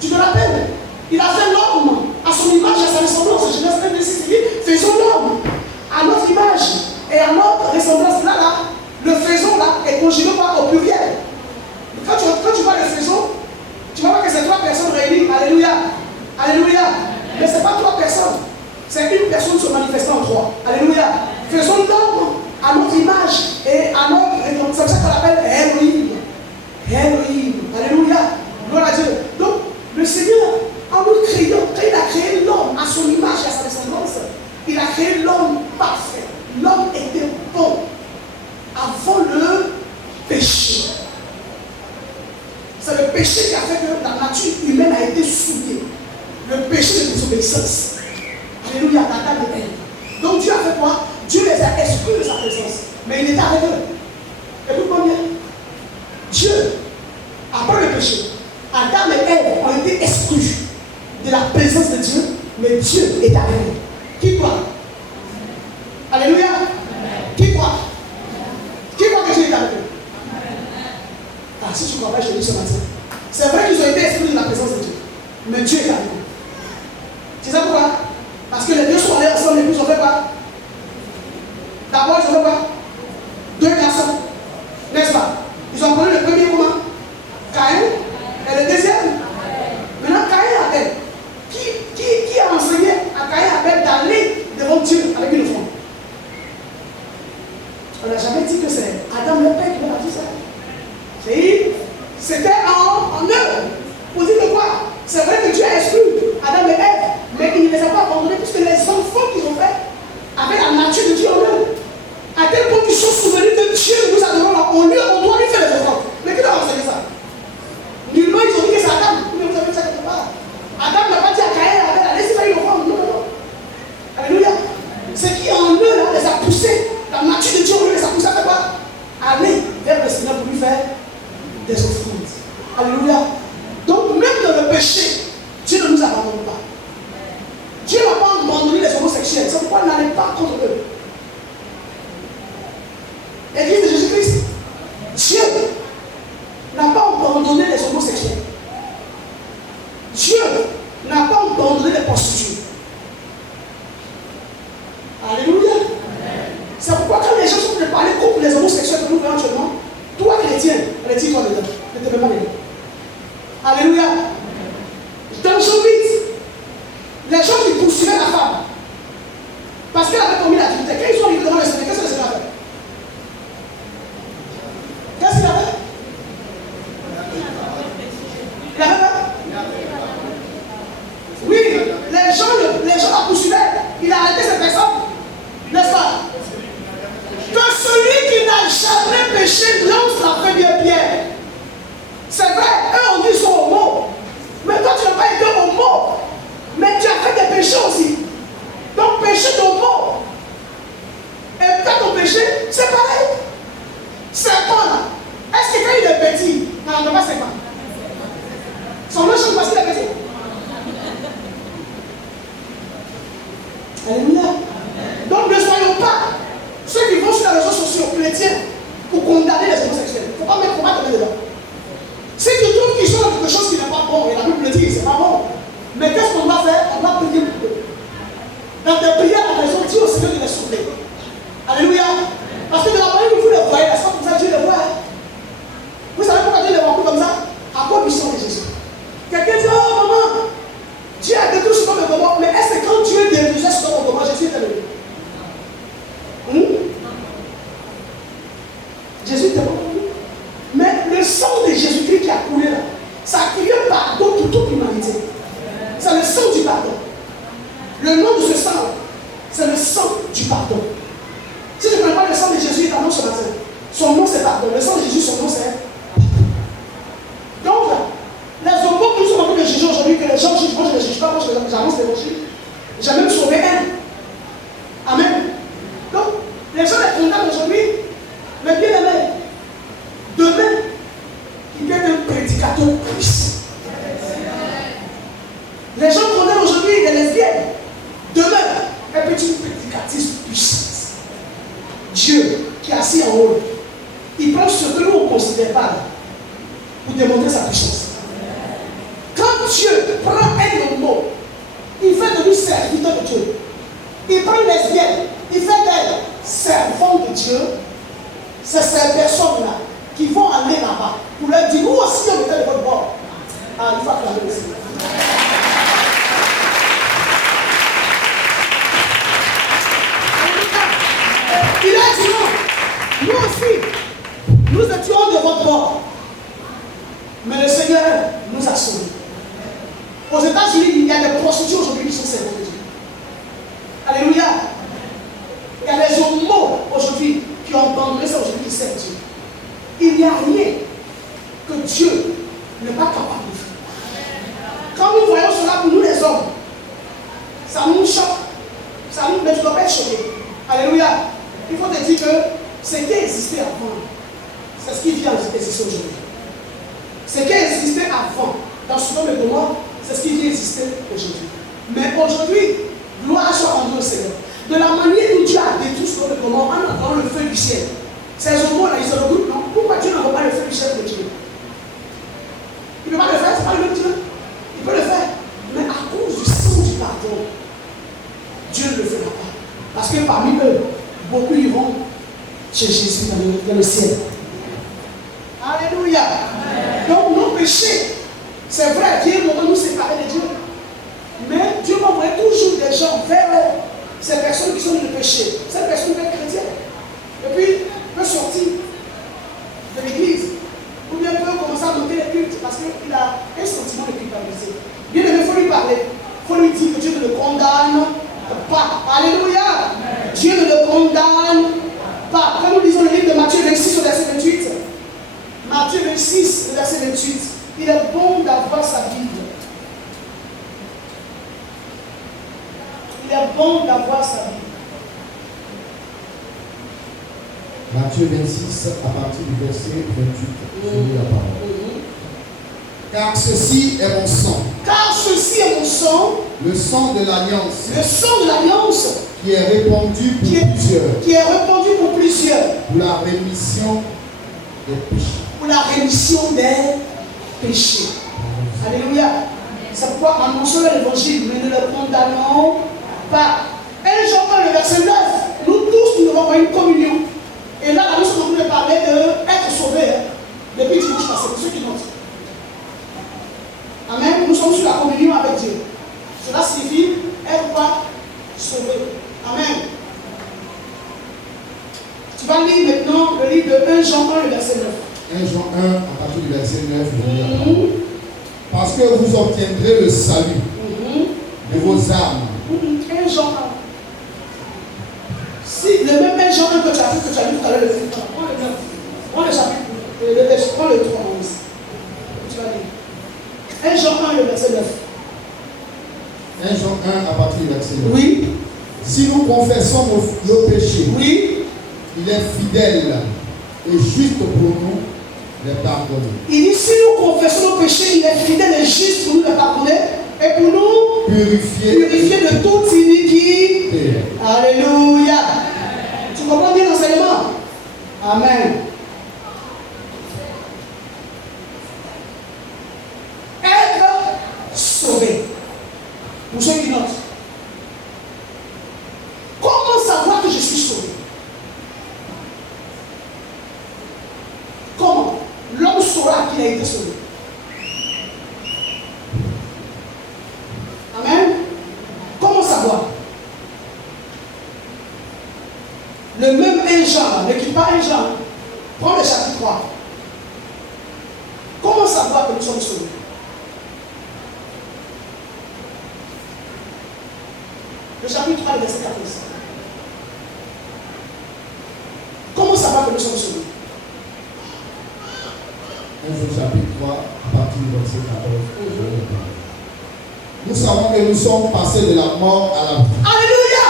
Tu te rappelles? Il a fait l'homme à son image et à sa ressemblance. Genèse 1, 6, il dit, faisons l'homme à notre image et à notre ressemblance. Là, le faisons là est conjugué au pluriel. Quand tu vois le faisons, tu vas voir que c'est 3 personnes réunies. Alléluia. Alléluia. Mais ce n'est pas 3 personnes. C'est une personne se manifestant en 3. Alléluia. Faisons l'homme à notre image et à notre... C'est ça qu'on appelle Elohim. Elohim. Alléluia. Gloire à Dieu. Donc, le Seigneur, en nous créant a créé l'homme parfait. L'homme était bon avant le péché. C'est le péché qui a fait que la nature humaine a été souillée. Le péché de désobéissance. Alléluia, la table de haine. Donc Dieu a fait quoi? Dieu les a exclus de sa présence. Mais il était avec eux. Écoute-moi bien. Dieu, après le péché, Adam et Ève ont été exclus de la présence de Dieu, mais Dieu est avec eux. Qui croit? Alléluia. Qui croit? Qui croit que Dieu est avec eux? Ah, si tu crois pas, je te dis ce matin. C'est vrai qu'ils ont été exclus de la présence de Dieu, mais Dieu est avec eux. Tu sais pourquoi? Parce que les deux sont allés ensemble et puis ils ont fait quoi? D'abord, ils ont fait quoi? Deux garçons, n'est-ce pas? Ils ont pris le premier comment? Caïn, et le deuxième. Maintenant, Caïn et Abel. Qui a enseigné à Caïn et Abel d'aller devant Dieu avec une offrande? On n'a jamais dit que c'est Adam le Père qui a dit ça. C'était en eux. Pour dire de quoi? C'est vrai que Dieu a exclu Adam et Ève, mais il ne les a pas abandonnés puisque les enfants qu'ils ont fait avaient la nature de Dieu en eux. À tel point qu'ils sont souvenus que Dieu nous a donné on doit lui faire les offrandes. Mais qui leur a enseigné ça? Nullement ils ont dit que c'est Adam. Mais vous avez dit ça quelque part. Adam n'a pas dit à Caïn, allez-y faire une offrande. Non, non, non. Alléluia. Ce qui en eux là, les a poussés. La nature de Dieu en eux les a poussés à faire quoi? Aller vers le Seigneur pour lui faire des offrandes. Alléluia. Donc même dans le péché, Dieu ne nous abandonne pas. Dieu n'a pas abandonné les homosexuels. C'est pourquoi n'allez pas contre eux. L'église de Jésus-Christ, Dieu n'a pas abandonné les homosexuels. Dieu n'a pas abandonné les prostituées. Alléluia. C'est pourquoi quand les gens sont de parler contre les homosexuels que nous voyons actuellement, toi chrétien, retire-toi dedans. Ne te mets pas dedans. Alléluia. Dans Jean 8, les gens qui poursuivaient la femme, parce qu'elle avait commis l'activité, quand ils sont arrivés devant le Seigneur, qu'est-ce que le Seigneur a fait? Qu'est-ce qu'il a fait? Il a fait quoi? Oui, les gens la poursuivaient. Il a arrêté ces personnes. N'est-ce pas? Que celui qui n'a jamais péché lance la première pierre. C'est vrai, eux on dit qu'ils sont homo. Mais toi tu n'as pas été homo. Mais tu as fait des péchés aussi. Donc péché d'homo. Et quand ton péché, c'est pareil. Serpent là. Est-ce que quand il est petit, non, on ne pas serpent. Son nom change parce qu'il est petit. Alléluia. Donc ne soyons pas ceux qui vont sur les réseaux sociaux chrétiens pour condamner les homosexuels. Il ne faut pas te mettre dedans. Si tu trouves qu'ils sont dans quelque chose qui n'est pas bon, et la Bible le dit, c'est pas bon. Mais qu'est-ce qu'on doit faire? On doit prier pour eux. Dans tes prières à la maison, dis au Seigneur de les sauver. Alléluia. Parce que de la manière que vous les voyez, c'est pas comme ça que Dieu les voit. Vous savez pourquoi Dieu les voit comme ça? À cause du sang de Jésus. Quelqu'un dit, oh maman, Dieu a détruit ce nom de Gomorrhe, mais est-ce que quand Dieu détruisait ce nom de Gomorrhe, Jésus était levé? Jésus était mort. Mais le sang de Jésus-Christ qui a coulé là, ça a créé un pardon pour toute l'humanité. C'est le sang du pardon. Le nom de ce sang, c'est le sang du pardon. Si tu ne connais pas le sang de Jésus, il t'annonce ce matin. Son nom c'est pardon. Le sang de Jésus, son nom c'est. Donc, les homos qui nous sont en train de juger aujourd'hui, que les gens jugent, moi je ne les juge pas, moi j'annonce l'évangile. J'ai même sauvé un. Amen. Donc, les gens les condamnent aujourd'hui, mais bien aimé. Demain, il peut être un prédicateur puissant. Les gens condamnent aujourd'hui les lesbiennes. Demain, elle peut être une prédicatrice puissante. Dieu qui est assis en haut, il prend ce que nous on ne considère pas pour démontrer sa puissance. Quand Dieu prend un homme, il fait de lui serviteur de Dieu. Il prend une lesbienne, il fait d'elle servant de Dieu. C'est ces personnes-là qui vont aller là-bas pour leur dire, nous aussi on était de votre bord. Ah, il faut acclamer aussi. Il a dit non, nous aussi, nous étions de votre bord. Mais le Seigneur nous a sauvés. Aux États-Unis, il y a des prostituées aujourd'hui qui sont servies de Dieu. Ça nous choque. Mais tu ne dois pas être choqué. Alléluia. Il faut te dire que ce qui existait avant, c'est ce qui vient exister aujourd'hui. Ce qui existait avant, dans ce nom de Gomorrhe, c'est ce qui vient exister aujourd'hui. Mais aujourd'hui, gloire soit rendue au Seigneur. De la manière dont Dieu a détruit ce nom de Gomorrhe en attendant le feu du ciel. Ces hommes-là, ils se regroupent, non? Pourquoi Dieu n'envoie pas le feu du ciel de Dieu? Il ne peut pas le faire, c'est pas le même Dieu. Il peut le faire. Mais à cause du sang du pardon, Dieu ne le fera pas. Parce que parmi eux, beaucoup iront chez Jésus dans le ciel. Alléluia. Donc nos péchés, c'est vrai, Dieu va nous séparer de Dieu. Mais Dieu va envoyer toujours des gens vers ces personnes qui sont dans le péché. Ces personnes peuvent être chrétiennes. Et puis, peut sortir de l'église. Ou bien peut commencer à monter les cultes parce qu'il a un sentiment de culpabilité. Bien aimé, il faut lui parler. Il faut lui dire que Dieu ne le condamne pas. Alléluia. Dieu ne le condamne pas. Quand nous lisons le livre de Matthieu 26 au verset 28, Matthieu 26, le verset 28, il est bon d'avoir sa Bible. Il est bon d'avoir sa Bible. Matthieu 26, à partir du verset 28. Je lis la parole. Car ceci est mon sang. Car ceci est mon sang. Le sang de l'alliance. Le sang de l'alliance. Qui est répandu pour plusieurs. Qui est répandu pour plusieurs. Pour la rémission des péchés. Pour la rémission des péchés. Alléluia. C'est pourquoi annonçons l'évangile, mais ne le condamnons pas. 1 Jean 1, le verset 9. Nous tous, nous devons avoir une communion. Et là, nous sommes en train de parler d'être sauvés. Depuis dimanche passé, pour ceux qui notent. Amen. Nous sommes sur la communion avec Dieu. Cela signifie être quoi? Sauvé. Amen. Tu vas lire maintenant le livre de 1 Jean 1, le verset 9. 1 Jean 1, à partir du verset 9, je lis la parole. Parce que vous obtiendrez le salut de vos âmes. 1 Jean 1. Si le même 1 Jean 1 que tu as vu tout à l'heure, prends le 9. Prends le chapitre, prends le 3, 11. Tu vas lire. 1 Jean 1, le verset 9. 1 Jean 1, à partir du verset 9. Oui. Si nous confessons nos péchés, oui, il est fidèle et juste pour nous les pardonner. Il dit, si nous confessons nos péchés, il est fidèle et juste pour nous les pardonner et pour nous purifier de toute iniquité. Alléluia. Tu comprends bien l'enseignement? Amen. Être sauvé. Pour ceux qui notent. Comment savoir que je suis sauvé? Comment? L'homme saura qu'il a été sauvé. Amen. Comment savoir? Le même 1 Jean, ne quitte pas 1 Jean. Prends le chapitre 3. Comment savoir que nous sommes sauvés? Le chapitre 3, le verset 14. Comment savoir que nous sommes sauvés? 1 Jean chapitre 3, à partir du verset 14. Nous savons que nous sommes passés de la mort à la vie. Alléluia!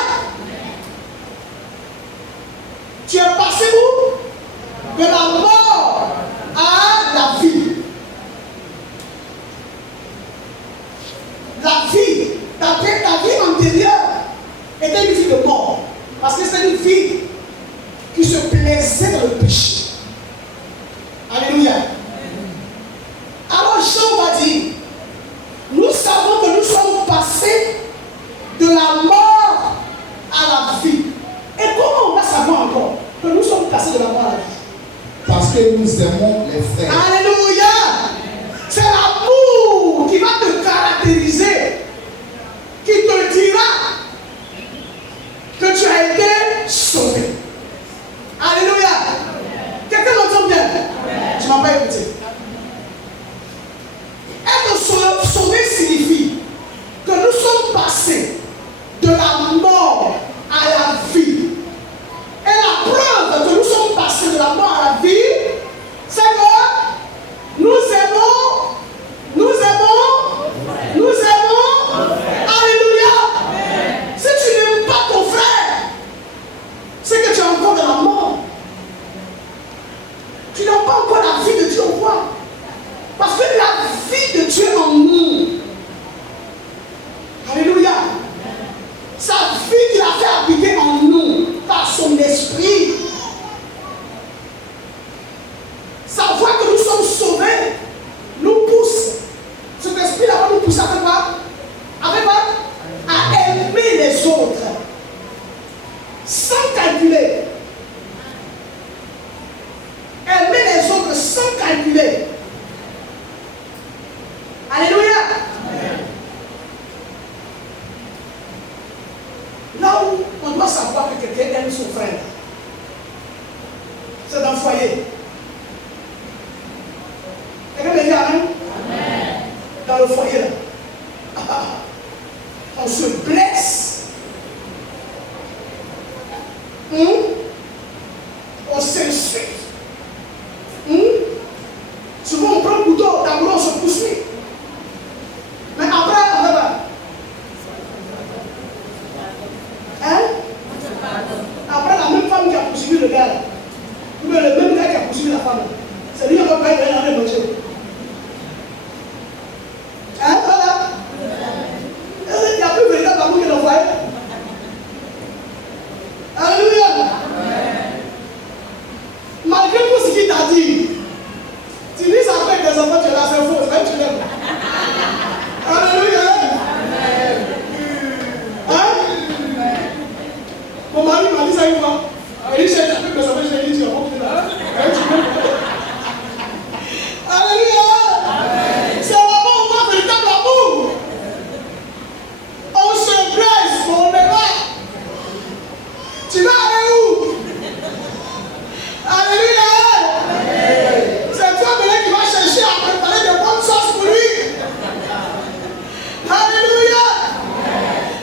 Tu es passé où? De la mort à la vie. La vie, ta vie antérieure était une vie de mort. Parce que c'était une vie qui se plaisait dans le péché. Alléluia. Alors Jean va dire, nous savons que nous sommes passés de la mort à la vie. Et comment on va savoir encore que nous sommes passés de la mort à la vie? Parce que nous aimons les frères. Alléluia. C'est l'amour qui va te caractériser, qui te dira que tu as été sauvé. Alléluia. Quelqu'un m'entend bien? Tu ne m'as pas écouté. Être sauvé signifie que nous sommes passés de la mort à la vie. Et la preuve que nous sommes passés de la mort à la vie, c'est que Là où on doit savoir que quelqu'un aime son frère, c'est dans le foyer. Quelqu'un me dit amen? Dans le foyer là. On se blesse. On s'insulte. Souvent on prend le couteau, d'abord on se poursuit. Mais après on va pas. Après la même femme qui a poursuivi le gars, ou bien le même gars qui a poursuivi la femme, c'est lui qui va pas être dans les voitures. Voilà. Est-ce qu'il y a plus véritable amour que le foyer? Alléluia. Malgré tout ce qu'il t'a dit, tu dis ça avec des enfants, tu es là, c'est faux, même tu l'aimes. Alléluia. Mon mari m'a dit ça une fois. Il dit, j'ai avec mes enfants, je lui ai dit, tu vas pas là. Alléluia. C'est vraiment un véritable amour. On se blesse, on est là. Tu vas aller où? Alléluia. C'est toi qui va chercher à préparer de bonnes choses pour lui. Alléluia.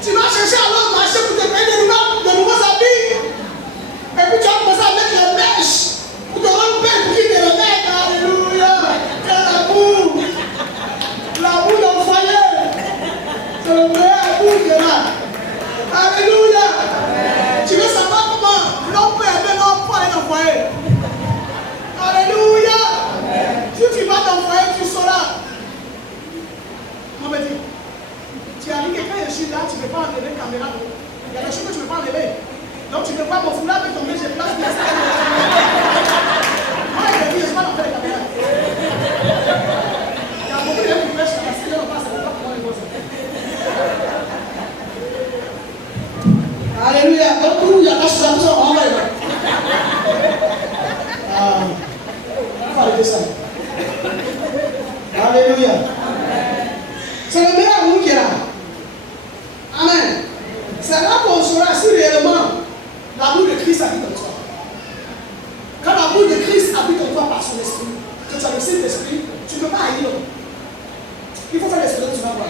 Tu vas chercher à l'autre marché pour te payer de nouveaux habits. Et puis tu vas commencer à mettre les mèches pour te rendre belle pour qu'il te remette. Alléluia. Quel amour. L'amour dans le foyer. C'est le meilleur amour qui est là. Alléluia. Tu veux savoir comment l'homme peut aimer l'homme pour aller dans le foyer? Alléluia. Si tu vas dans le foyer, tu sauras. Mon petit, tu arrives que quand je suis là, tu ne peux pas enlever la caméra. Il y a des choses que tu ne peux pas enlever. Donc tu ne peux pas mon foulard avec ton nez, j'ai place. Moi, je dis, je ne vais pas enlever la caméra. Il y a beaucoup de gens qui pêchent parce qu'ils n'ont pas, ça ne va pas comment les gosses. Alléluia. Donc, il y a la situation, on va y voir. Il faut arrêter ça. Alléluia. C'est le meilleur amour qui est là. Amen. C'est là qu'on saura si réellement l'amour de Christ habite en toi. Quand l'amour de Christ habite en toi par son esprit, que tu as le Saint-Esprit, tu ne peux pas haïr l'homme. Il faut faire l'expérience, tu vas voir.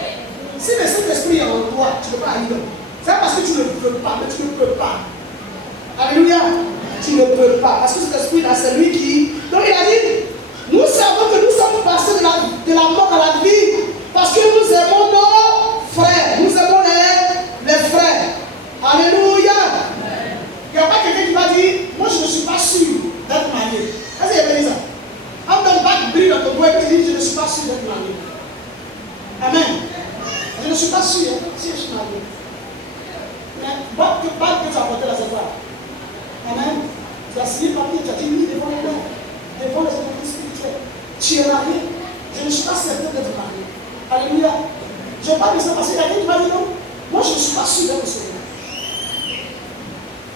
Si le Saint-Esprit est en toi, tu ne peux pas haïr l'homme. C'est pas parce que tu ne peux pas, mais tu ne peux pas. Alléluia. Tu ne peux pas. Parce que cet esprit-là, c'est lui qui. Donc il a dit, nous savons que nous sommes passés de la mort à la vie. Parce que nous aimons nos frères. Nous aimons les frères. Alléluia. Il n'y a pas quelqu'un qui va dire, moi je ne suis pas sûr d'être marié. Est-ce qu'il y a bien ça? On donne pas de brille dans ton doigt et tu dis, je ne suis pas sûr d'être marié. Amen. Je ne suis pas sûr si je suis marié. Mais pas que tu as apporté la savoir. Amen. Tu as signé le papier, tu as dit oui devant les mains, devant les autorités spirituelles. Tu es marié. Je ne suis pas certain d'être marié. Alléluia. Je parle de ça parce qu'il y a quelqu'un qui m'a dit non. Moi je ne suis pas sûr d'être sauvé.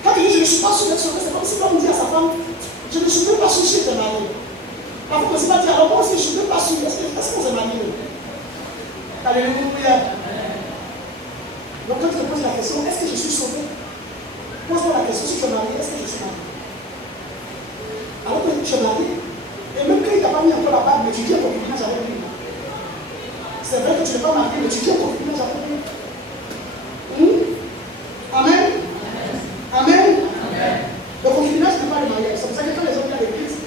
Quand il dit je ne suis pas sûr d'être sauvé, c'est comme si on dit à sa femme, je ne suis même pas sûr d'être marié. Parfois on ne sait pas dire, alors moi aussi je ne suis même pas sûr, est-ce qu'on s'est marié? Alléluia. Donc quand tu te poses la question, est-ce que je suis sauvé? Pose-moi la question, si tu es marié, est-ce que je suis marié? Alors que tu es marié, et même quand il ne t'a pas mis encore la barbe, mais tu dis en concubinage avec lui. C'est vrai que tu n'es pas marié, mais tu dis en concubinage avec lui. Amen. Amen. Le concubinage n'est pas le mariage. C'est pour ça que quand les gens viennent à l'église,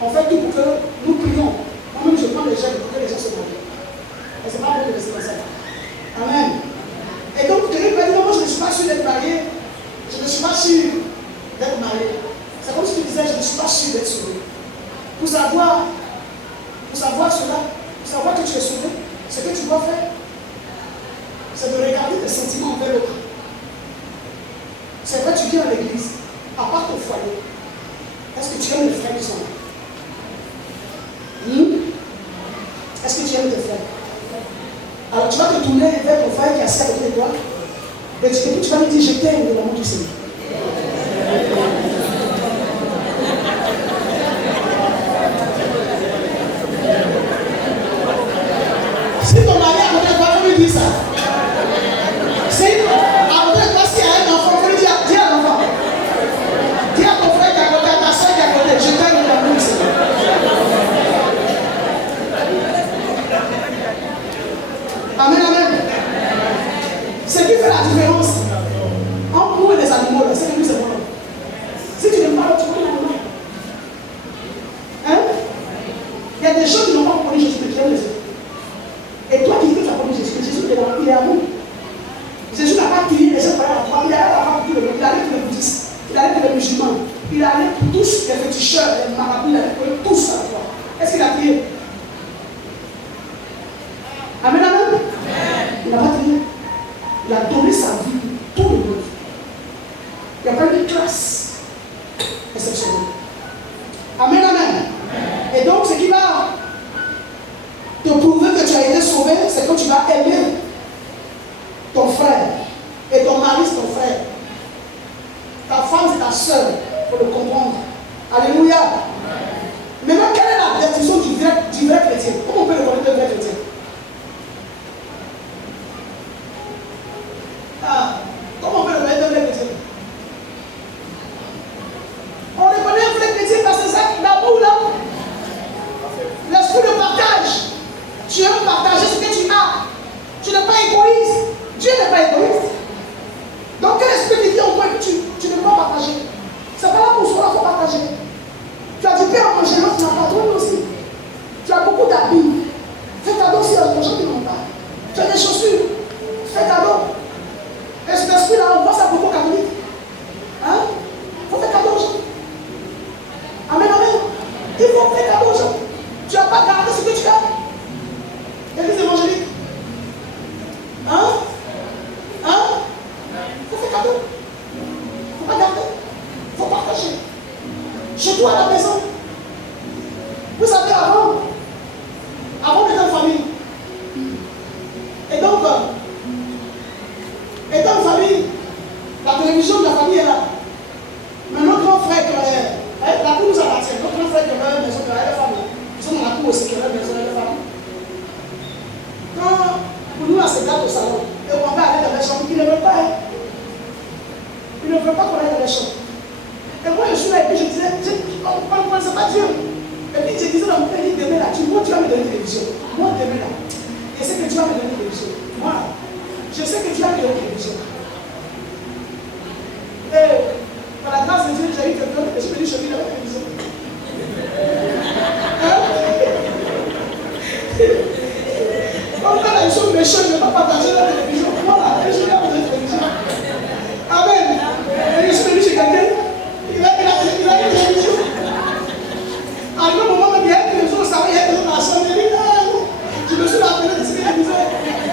on fait tout pour que nous prions. Moi-même, je prends les gènes pour que les gens se marient. Et ce n'est pas bon de rester comme ça. Amen. Et donc, quelqu'un va dire, moi je ne suis pas sûr d'être marié. Je ne suis pas sûr d'être marié. C'est comme si tu disais, je ne suis pas sûr d'être sauvé. Pour savoir cela, pour savoir que tu es sauvé, ce que tu dois faire, c'est de regarder tes sentiments envers l'autre. C'est vrai, tu viens à l'église, à part ton foyer. Est-ce que tu aimes les frères qui sont là? Est-ce que tu aimes tes frères? Alors tu vas te tourner vers ton frère qui est assis à côté de toi. Et tu vas lui dire, je t'aime de l'amour du Seigneur. Si ton mari a côté de toi, tu lui dis ça. Si à côté de toi, s'il y a un la différence entre nous et les animaux, c'est que lui, c'est bon. Si tu n'aimes pas l'autre, tu prends l'animal. Hein? Il y a des gens qui n'ont pas connu Jésus, mais qui aiment les autres. Et toi qui dis que tu as connu Jésus, Jésus il est amour. Jésus n'a pas crié les gens par la croix, il allait là-bas pour tout le monde, il allait pour les bouddhistes, il allait pour les musulmans, il allait pour tous les féticheurs, les marabouts, il allait pour tous à la croix. Est-ce qu'il a crié? Amen, amen. Il n'a pas crié. Il a donné sa vie pour tout le monde. Il n'y a pas eu de classe exceptionnelle. Amen, amen. Et donc, ce qui va te prouver que tu as été sauvé, c'est que tu vas aimer ton frère. Et ton mari, c'est ton frère. Ta femme, c'est ta soeur. Il faut le comprendre. Alléluia. Maintenant, quelle est la définition du vrai chrétien? Comment on peut reconnaître un vrai chrétien? Comment on peut reconnaître un vrai chrétien? On reconnaît un vrai chrétien parce que c'est l'amour là. L'esprit de partage. Tu aimes partager ce que tu as. Tu n'es pas égoïste. Dieu n'est pas égoïste. Donc quel esprit qui dit en toi que tu ne peux pas partager? C'est pas là pour soi, il faut partager. Tu as du pain à manger, l'autre n'a pas, toi aussi. Tu as beaucoup d'habits. Fais cadeau aussi aux gens qui n'ont pas. Tu as des chaussures. Fais cadeau. Et cet esprit-là, on voit ça beaucoup catholique. Hein? Il faut faire cadeau aux gens. Amen, amen. Il faut faire cadeau aux gens. Tu n'as pas gardé ce que tu as. Église évangélique. Hein? Hein? Il faut faire cadeau. Il ne faut pas garder. Il faut partager. Chez toi à la maison. Vous savez, avant on était en famille. Et donc, étant en famille, la télévision de la famille est là. Mais notre grand frère, la cour nous appartient. Notre grand frère qui avait une maison, qui avait des femmes. Ils sont dans la cour aussi, qui avait une maison, des femmes. Quand pour nous, on se garde au salon, et on va aller dans les chambres, il ne veut pas. Il ne veut pas qu'on aille dans les chambres. Et moi, je suis là, et puis je disais, on ne connaissait pas Dieu. Et puis je disais, dans mon pays, demain là, moi, tu vas me donner une télévision. Moi, demain là, je sais que tu vas me donner une télévision. Moi, je sais que tu vas me donner une télévision. Et par la grâce de Dieu, j'ai eu quelqu'un, et je me dis, je vis dans la télévision. Hein? Quand on a une chose méchante, je ne vais pas partager la télévision. Voilà, et je regarde la télévision. Amen. Et je suis venu chez quelqu'un, il a une télévision. À un moment, il y a une télévision, ça va, il y a une télévision dans la chambre. Je me suis rappelé de ce qu'il disait.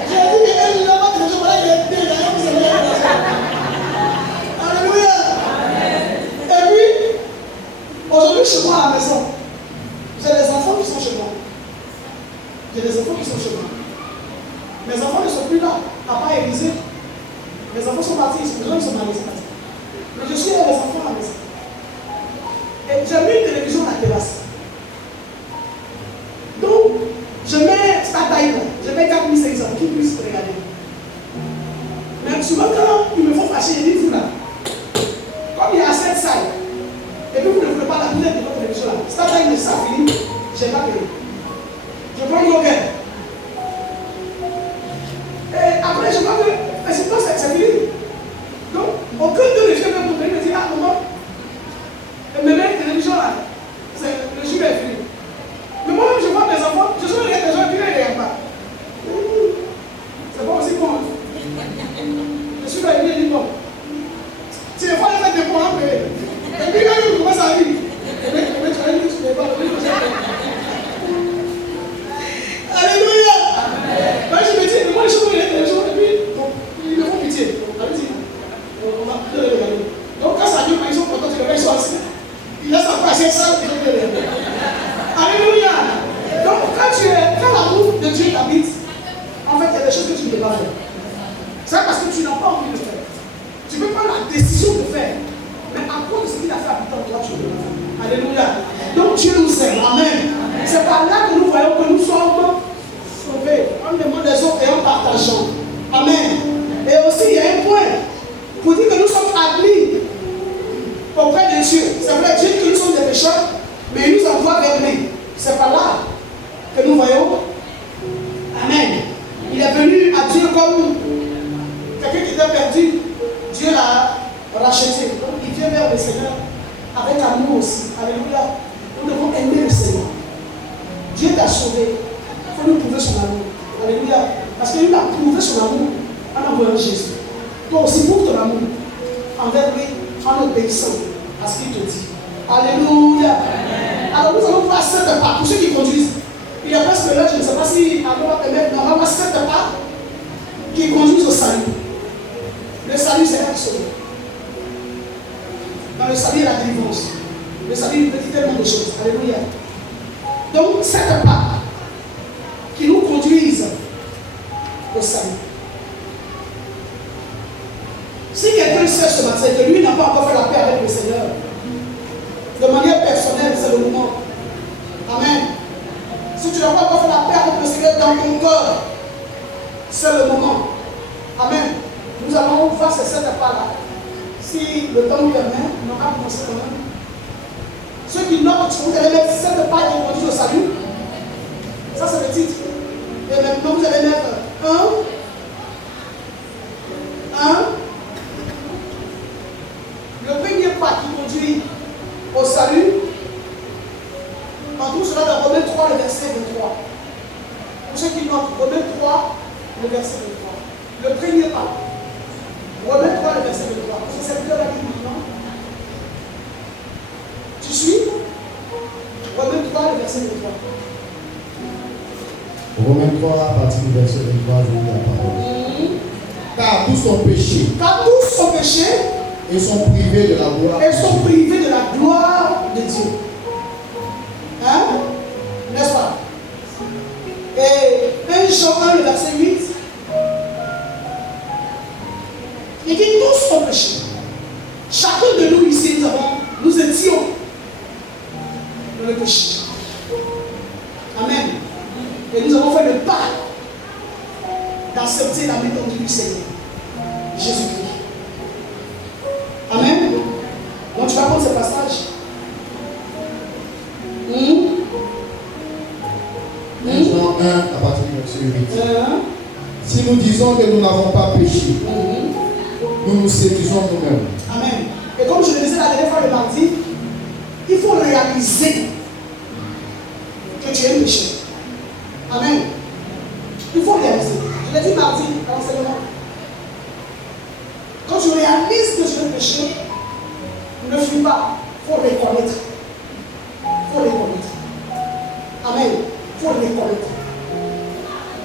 J'ai dit, il n'a pas de télévision, voilà, il y a une télévision. Alléluia. Et puis, aujourd'hui, chez moi à la maison, j'ai des enfants qui sont chez moi. J'ai des enfants qui sont chez moi. Mes enfants ne sont plus là, papa est Élysée. Mes enfants sont partis, ils sont mariés. Mais je suis avec les enfants à la maison. Et j'ai mis une télévision à la terrasse. Donc, je mets Star Time, je mets 4500 pour qu'ils puissent regarder. Mais souvent, quand ils me font fâcher, ils disent, vous là, comme il y a 7 salles, et puis vous ne voulez pas la lunette de votre télévision là, Star Time, ça finit, je n'ai pas payé. Je prends une horaire. Et après, je vois que c'est fini. Donc, aucun de les jeunes me me dit, ah, maman, mais même la télévision là, le jour est fini. Mais moi, je vois mes enfants, je suis les gens qui ne regardent pas. C'est pas aussi bon. Je suis là, il dit, bon, si les fois, il fait des points, et puis quand il commence à vivre, alléluia. Moi, je me dis, moi, je suis les télévisions, et puis, ils me font pitié. On va plus les regarder. Donc, quand ça dit, ils sont contents, ils sont assis. Ils laissent encore assez ça, ils vont les regarder. Alléluia. Donc, quand l'amour de Dieu t'habite, en fait, il y a des choses que tu ne peux pas faire. C'est parce que tu n'as pas envie de faire. Tu peux prendre la décision de faire. Mais à cause de ce qu'il a fait habitant toi, tu ne peux pas faire. Alléluia. Donc, Dieu nous aime. Amen. C'est par là que nous voyons que nous sommes sauvés. On demande les autres et en partageant. Amen. Et aussi, il y a un point pour dire que nous sommes admis auprès de Dieu. C'est vrai, Dieu dit que nous sommes des pécheurs, mais il nous envoie vers lui. C'est par là que nous voyons. Amen. Il est venu à Dieu comme quelqu'un qui était perdu, Dieu l'a racheté. Donc il vient vers le Seigneur avec amour aussi. Alléluia. Nous devons aimer le Seigneur. Dieu t'a sauvé. Il faut nous prouver son amour. Alléluia. Parce qu'il a prouvé son amour en envoyant Jésus. Toi aussi, prouve ton amour envers lui en obéissant à ce qu'il te dit. Alléluia. Alors nous allons voir 7 pas. Pour ceux qui conduisent, il y a presque là, je ne sais pas si on va permettre, on va voir 7 pas qui conduisent au salut. Le salut, c'est être sauvé. Dans le salut, il y a la délivrance. Le salut, il dit tellement de choses. Alléluia. Donc, 7 pas qui nous conduisent au salut. Si quelqu'un sait ce matin que lui n'a pas encore fait la paix avec le Seigneur, de manière personnelle, c'est le moment. Amen. Si tu n'as pas encore fait la paix avec le Seigneur dans ton cœur, c'est le moment. Amen. Nous allons voir ces 7 pas-là. Si le temps nous permet, on va commencer quand même. Ceux qui notent, vous allez mettre 7 pas qui conduisent au salut. Ça, c'est le titre. Et maintenant, vous allez mettre 1. Le premier pas qui conduit au salut, on trouve cela dans Romains 3, le verset 23. Pour ceux qui notent, Romains 3, le verset 23. Le premier pas. Romains 3, le verset 23. C'est cette heure-là qui maintenant. Tu suis? Romains 3, le verset 23. Romains 3, à partir du verset 23, je lis la parole. Car tous ont péché. Car tous ont péché. Et sont privés de la gloire. Et sont privés de la gloire de Dieu. Hein? N'est-ce pas? Et 1 Jean 1, le verset 8. Il dit tous ont péché. Chacun de nous ici, nous étions dans le péché. Amen. Et nous avons fait le pas d'accepter la méthode du Seigneur, Jésus-Christ. Amen. Donc tu vas prendre ce passage. Jean 1, à partir du verset 8. Si nous disons que nous n'avons pas péché, nous nous séduisons nous-mêmes. Amen. Et comme je le disais la dernière fois le mardi, il faut réaliser que tu es un péché. Amen. Il faut réaliser. Je l'ai dit mardi à l'enseignement. Quand tu réalises que tu es un péché, ne fuis pas. Il faut reconnaître. Il faut reconnaître. Amen. Il faut reconnaître.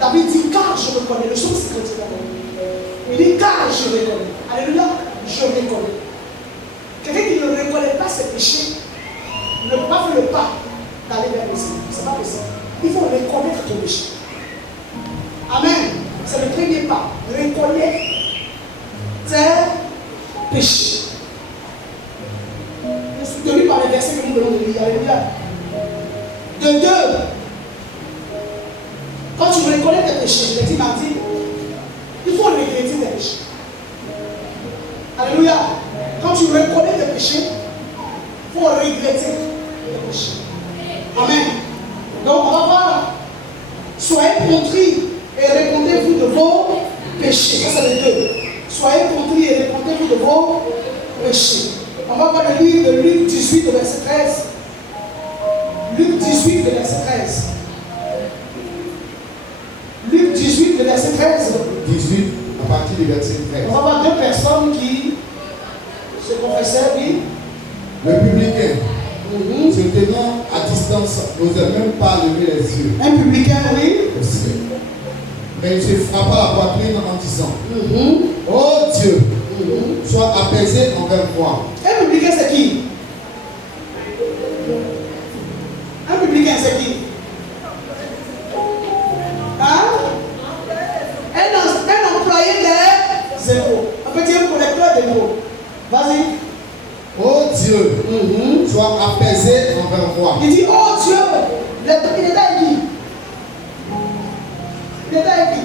David dit car je reconnais. Le psaume 51. Il dit car je reconnais. Alléluia. Je reconnais. Quelqu'un qui ne reconnaît pas ses péchés ne peut pas faire le pas d'aller vers le Seigneur. Ce n'est pas possible. Il faut reconnaître ton péché. Amen. C'est le premier pas. Reconnaître tes péchés. Nous sommes soutenus par les versets que nous venons de lire. Alléluia. De 2. Quand tu reconnais tes péchés, je l'ai dit mardi, il faut regretter tes péchés. Alléluia. Quand tu reconnais tes péchés, il faut regretter tes péchés. Amen. Donc on va voir. Soyez contris et répondez-vous de vos péchés. Ça c'est le 2. Soyez contris et répondez-vous de vos péchés. On va voir le livre de Luc 18, le verset 13. Luc 18, le verset 13. Luc 18, le verset 13. 18, à partir du verset 13. On va voir 2 personnes qui se confessaient, oui. Le publicain, se tenant à distance, n'osait même pas lever les yeux. Un publicain, oui. Mais il se frappa la poitrine en disant Oh Dieu, sois apaisé envers moi. Un publicain, c'est qui? Un publicain, c'est qui? Hein? Un employé des impôts. On peut dire un collecteur d'impôts. Vas-y. Oh Dieu, sois apaisé envers moi. Il dit oh Dieu. Il était avec qui? Il était avec qui?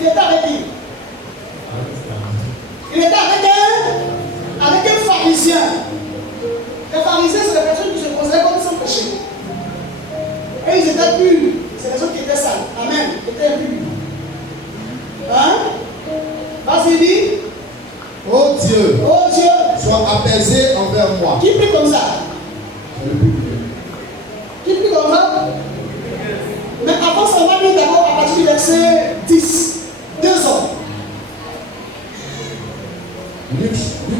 Il était avec qui? Il était avec un pharisien. Les pharisiens, c'est les personnes qui se considèrent comme sans péché. Et ils étaient purs. C'est les autres qui étaient sales. Amen. Ils étaient impurs. il dit, oh Dieu, oh Dieu, sois apaisé envers moi. qui prie comme ça? C'est le public. Qui prie comme ça? Mais avant ça, on va lire d'abord à partir du verset 10. 2 hommes. Luc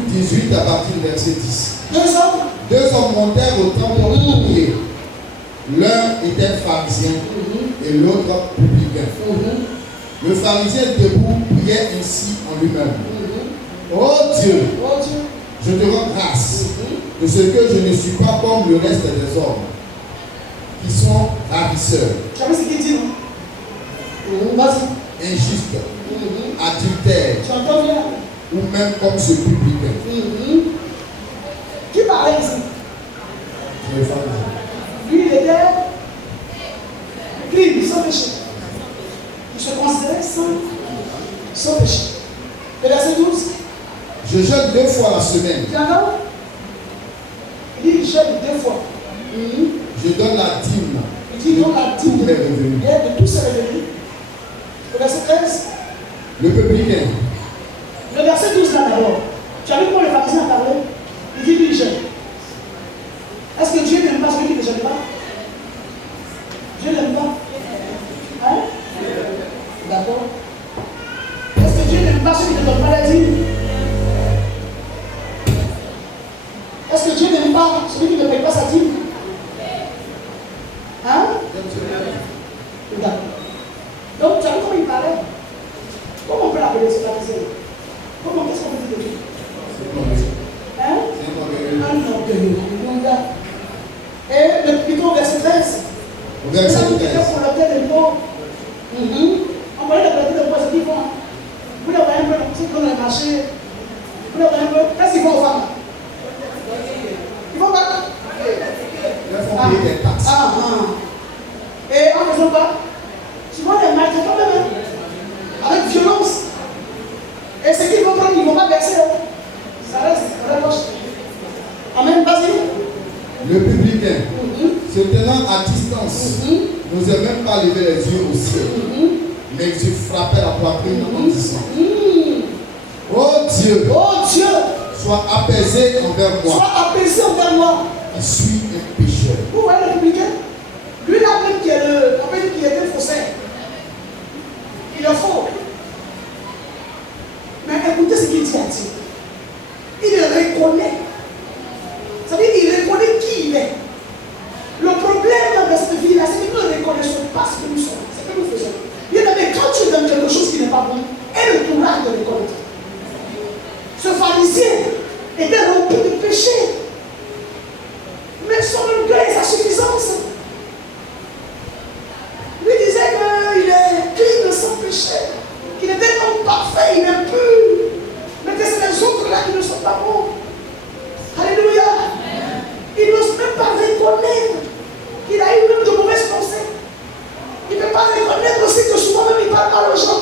18 à partir du verset 10. 2 hommes. 2 hommes montèrent au temple pour prier. L'un était pharisien et l'autre publicain. Le pharisien debout priait ainsi en lui-même. Oh Dieu, Oh Dieu, je te rends grâce de ce que je ne suis pas comme le reste des hommes qui sont ravisseurs, tu as vu ce qu'il dit, non? Vas-y. injustes, adultères Tu entends bien? ou même comme ce publicain. Qui parlait ici? C'est le pharisien. Lui, il était clean, sans péché. Il se considérait sans péché. Le verset 12. Je jeûne 2 fois la semaine. Tu entends? Il dit, il jeûne 2 fois. Je donne la dîme Il dit, donc la dîme tous mes revenus. de tous ses revenus. Le verset 13. Le publicain. Le verset 12 là d'abord. Tu as vu comment le pharisien a parlé? Il dit, lui, il jeûne. Est-ce que Dieu n'aime pas celui qui ne jeûne pas? Dieu n'aime pas? Hein? D'accord. Est-ce que Dieu n'aime pas celui qui ne donne pas la dîme? Est-ce que Dieu n'aime pas celui qui ne paye pas sa dîme? Hein? D'accord. Donc, tu as vu comment il parlait? Comment on peut l'appeler ce pharisien? Comment, qu'est-ce qu'on peut dire de lui? Hein? Un orgueilleux. Et le plutôt verset 13. Au verset 13. Pour le tel des mots. On voyait la qualité de poids, c'est qu'ils font. Vous les voyez un peu, c'est comme le marché. Vous les voyez un peu. Qu'est-ce qu'ils font aux femmes? Ils font quoi? Ils font payer des taxes. Et en faisant quoi? Souvent les maltraitants même. Avec violence. Et ce qu'ils vont prendre, ils ne vont pas verser. Ça reste à la gauche. Amen, vas-y. Le publicain, se tenant à distance, n'osait même pas lever les yeux au ciel, mais il se frappait la poitrine en disant, oh Dieu, sois apaisé envers moi. Sois apaisé envers moi. Je suis un pécheur. Vous voyez le publicain? Lui là même qui est le, on peut dire qu'il était faussaire. Il est faux. Mais écoutez ce qu'il dit à Dieu. Il le reconnaît. C'est-à-dire qu'il reconnaît qui il est. Le problème de cette vie-là, c'est que nous ne reconnaissons pas ce que nous sommes, ce que nous faisons. Bien aimé, quand tu donnes quelque chose qui n'est pas bon, aie le courage de reconnaître. Ce pharisien était rempli de péché. Mais son orgueil et sa suffisance. Lui disait qu'il est clean sans péché, qu'il était non parfait, il est pur. Mais que c'est les autres là qui ne sont pas bons. Alléluia. Il n'ose même pas reconnaître qu'il a eu même de mauvaises pensées. Il ne peut pas reconnaître aussi que souvent même il parle mal aux gens.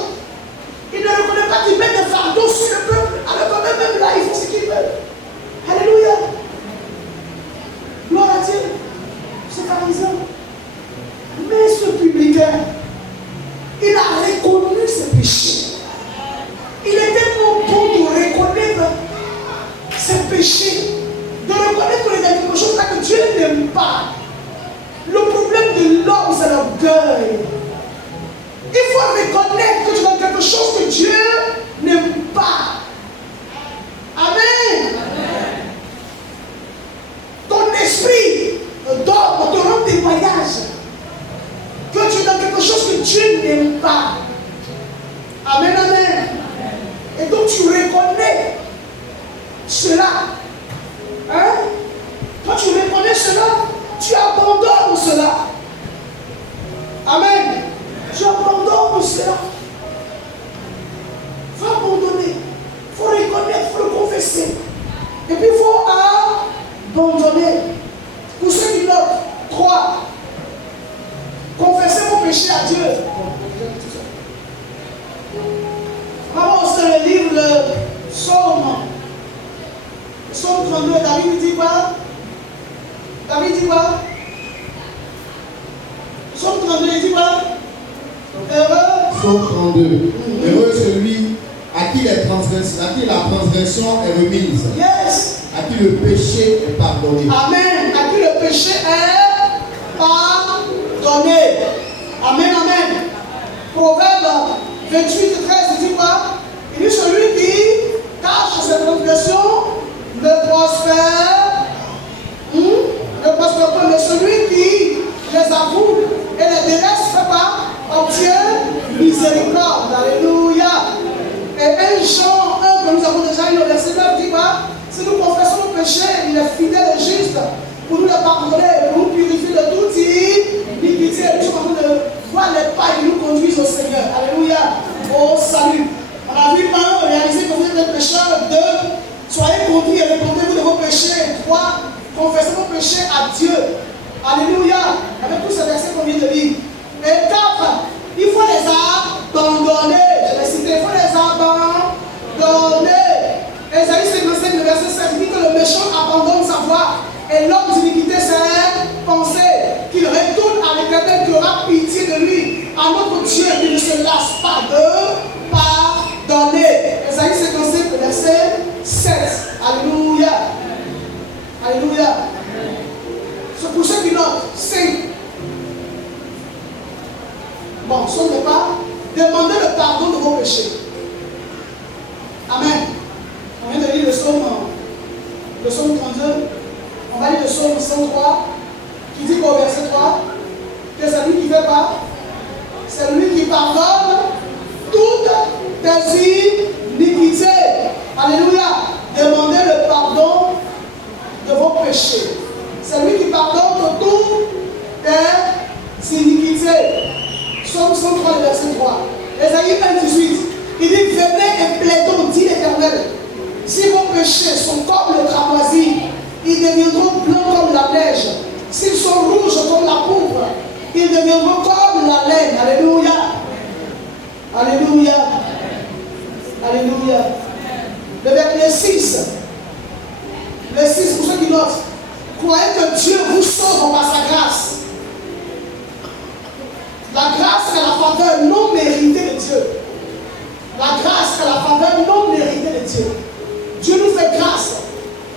Il ne reconnaît pas qu'il met des fardeaux sur le peuple, alors que même là ils font ce qu'ils veulent. Alléluia. Gloire à Dieu. C'est pharisien. Mais ce publicain, il a reconnu ses péchés. Il est tellement bon de reconnaître ses péchés, de reconnaître qu'il y a quelque chose là que Dieu n'aime pas. Le problème de l'homme, c'est l'orgueil. Il faut reconnaître que tu as quelque chose que Dieu n'aime pas. Amen. Ton esprit d'homme te rend témoignage que tu es dans quelque chose que Dieu n'aime pas. Amen, amen. Et donc tu reconnais cela. Hein? Quand tu reconnais cela, tu abandonnes cela. Amen. Tu abandonnes cela. Il faut abandonner. Il faut reconnaître, il faut le confesser. Et puis il faut abandonner. Pour ceux qui notent, 3. Confessez vos péchés à Dieu. Avant, c'est le livre, le psaume. Le psaume 32, David dit quoi? David dit quoi? Le psaume 32, il dit quoi? Heureux. Psaume 32. Heureux celui à qui les à qui la transgression est remise. Yes. À qui le péché est pardonné. Amen. À qui le péché est pardonné. Amen, amen. Proverbe 28, 13, il dit quoi? Il dit celui qui cache ses transgressions ne prospère. Ne prospère pas, mais celui qui les avoue et les délaisse fait pas obtient miséricorde. Alléluia. Et 1 Jean 1 que nous avons déjà eu au verset 9 dit quoi? Si nous confessons nos péchés, il est fidèle et juste pour nous les pardonner, pour nous purifier de toute iniquité. Nous sommes en train de voir les pas qui nous conduisent au Seigneur. Alléluia. Au salut. On a vu 1, réaliser que vous êtes des pécheurs. 2, soyez conduits et répondez-vous de vos péchés. 3, confessez vos péchés à Dieu. Alléluia. Avec tous ces versets qu'on vient de lire. Et 4, il faut les abandonner. Je l'ai cité, il faut les abandonner. Ésaïe 55, le verset 7 dit que le méchant abandonne sa voie et l'homme d'iniquité ses pensées, qu'il retourne à l'Éternel qui aura pitié de lui, à notre Dieu qui ne se lasse pas de pardonner. Ésaïe 55, le verset 7. Alléluia. Alléluia. C'est pour ceux qui notent, c'est bon, ce n'est pas demandez le pardon de vos péchés. Amen. On vient de lire le psaume 32. On va lire le psaume 103 qui dit qu'au verset 3 que c'est lui qui fait pas, c'est lui qui pardonne toutes tes iniquités. Alléluia. Demandez le pardon de vos péchés. C'est lui qui pardonne toutes tes iniquités. Psaume 103, le verset 3. Ésaïe 1, 18. Il dit, venez et plaidons, dit l'Éternel. Si vos péchés sont comme le cramoisi, ils deviendront blancs comme la neige. S'ils sont rouges comme la pourpre, ils deviendront comme la laine. Alléluia. Alléluia. Alléluia. Le verset 6. Le 6, pour ceux qui notent. Croyez que Dieu vous sauve par sa grâce. La grâce est la faveur non méritée de Dieu. La grâce est la faveur non méritée de Dieu. Dieu nous fait grâce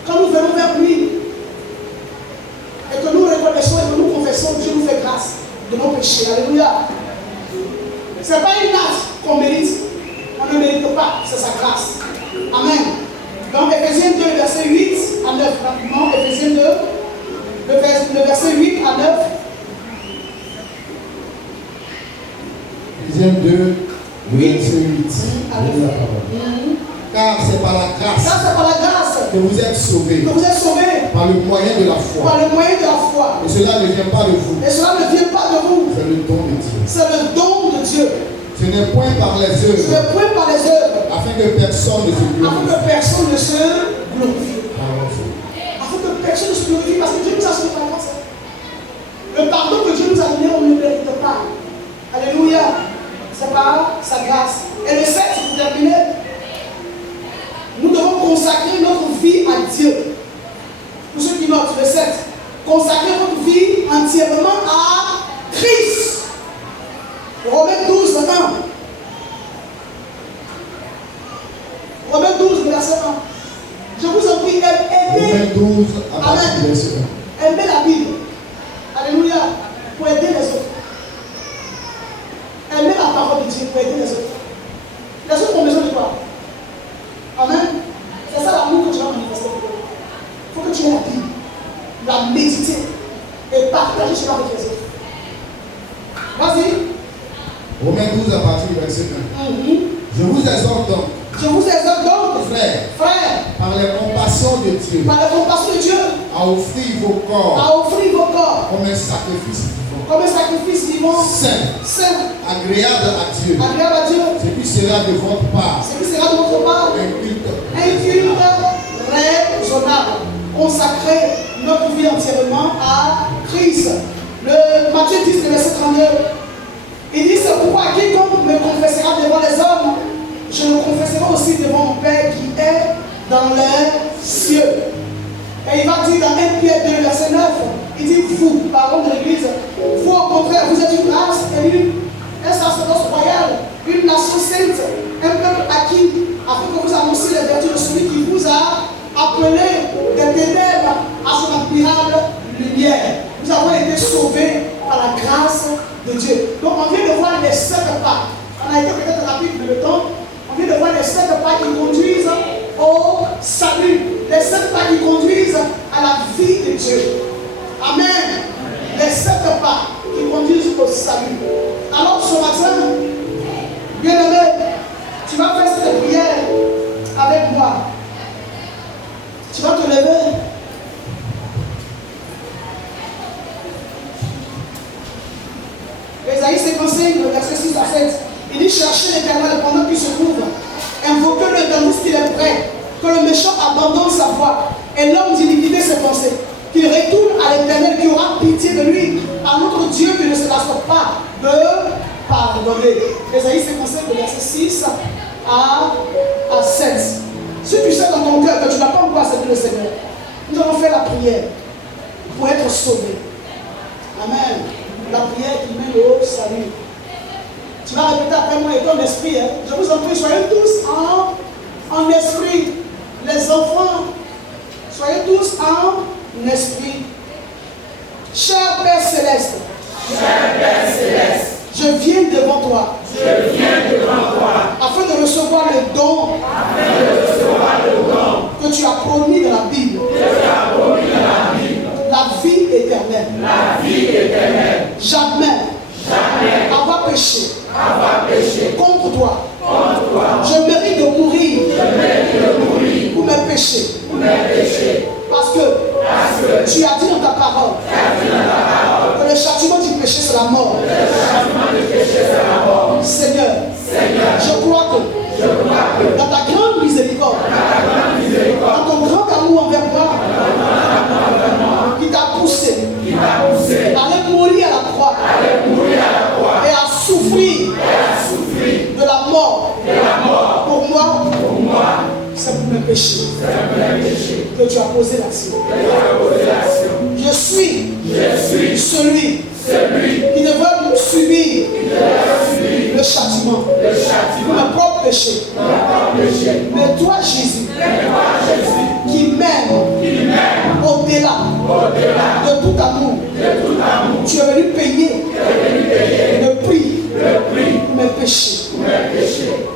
quand nous venons vers lui et que nous reconnaissons et que nous confessons. Dieu nous fait grâce de nos péchés. Alléluia. Ce n'est pas une acte qu'on mérite. On ne mérite pas, c'est sa grâce. Amen. Donc Éphésiens 2, verset 8 à 9. Rapidement, Éphésiens 2, le verset 8 à 9. Éphésiens 2, verset 8. Car c'est par la grâce que vous êtes sauvés. Par le moyen de la foi. Et cela ne vient pas de vous. C'est le don de Dieu. Ce n'est point par les œuvres. Afin que personne ne se glorifie. Afin que personne ne se glorifie. Parce que Dieu nous a sauvé par grâce. Le pardon que Dieu nous a donné, on ne le mérite pas. Alléluia. C'est par sa grâce. Et le 7, pour terminer, nous devons consacrer notre vie à Dieu. Pour ceux qui notent, le 7, consacrer votre vie entièrement à Christ. Romains 12, 1. Romains 12, verset 1. Je vous en prie, aimez. Romains 12, à partir du verset 1. Aimez la Bible. Alléluia. Pour aider les autres. Aimez la parole de Dieu pour aider les autres. Les autres ont besoin de quoi? Amen. C'est ça l'amour que tu vas manifester pour eux. Il faut que tu aies la Bible, la méditer et partager cela avec les autres. Vas-y. Romains 12 à partir du verset 1. Je vous exhorte donc. Frères, par les compassions de Dieu, à offrir vos corps comme un sacrifice vivant, saint, agréable à Dieu, ce qui sera de votre part, un culte raisonnable. Consacrer notre vie entièrement à Christ. Le Matthieu 10, le verset 32. Il dit, c'est pourquoi quiconque me confessera devant les hommes, je le confesserai aussi devant mon Père qui est dans les cieux. Et il va dire dans 1 Pierre 2, verset 9, il dit, vous, parole de l'Église, vous au contraire, vous êtes une race élue, un sacerdoce royal, une nation sainte, un peuple acquis, afin que vous annonciez les vertus de celui qui vous a appelé des ténèbres à son admirable lumière. Nous avons été sauvés par la grâce de Dieu. Donc on vient de voir les 7 pas. On a été peut-être rapide mais le temps. On vient de voir les 7 pas qui conduisent au salut. Les 7 pas qui conduisent à la vie de Dieu. Amen. Les 7 pas qui conduisent au salut. Alors ce matin, bien-aimé, tu vas faire cette prière avec moi. Tu vas te lever. Ésaïe 55, verset 6 à 7. Il dit cherchez l'Éternel pendant qu'il se trouve. Invoquez-le tandis qu'il est prêt. Que le méchant abandonne sa voie et l'homme d'iniquité ses pensées. Qu'il retourne à l'Éternel qui aura pitié de lui. À notre Dieu qui ne se lasse pas de pardonner. Ésaïe 55, verset 6 à 7. Si tu sais dans ton cœur que tu n'as pas encore accepté le Seigneur, nous allons faire la prière pour être sauvé. Amen. La prière qui mène au salut. Tu vas répéter après moi et ton esprit. Hein. Je vous en prie, soyez tous en esprit. Les enfants, soyez tous en esprit. Cher Père Céleste. Cher Père Céleste. Je viens devant toi. Je viens devant toi. Afin de recevoir le don. Afin de recevoir le don. Que tu as promis dans la Bible. Que tu as promis dans la Bible. La vie éternelle. La vie éternelle. Jamais. Jamais. Avoir péché. Avoir péché. Contre toi. Contre toi. Je mérite de mourir. Je mérite de mourir. Pour mes péchés. Pour mes péchés. Parce que tu as dit dans ta parole. Que le châtiment du péché c'est la mort. Seigneur, je crois que dans ta grande miséricorde, dans ton grand amour envers moi, qui t'a poussé à aller mourir à la croix et à souffrir de la mort pour moi, c'est pour mes péchés que tu as posé l'action. Je suis celui qui devrait subir le châtiment pour mes propres péchés. Mais toi, Jésus, qui m'aime au-delà de tout amour, tu es venu payer le prix pour mes péchés.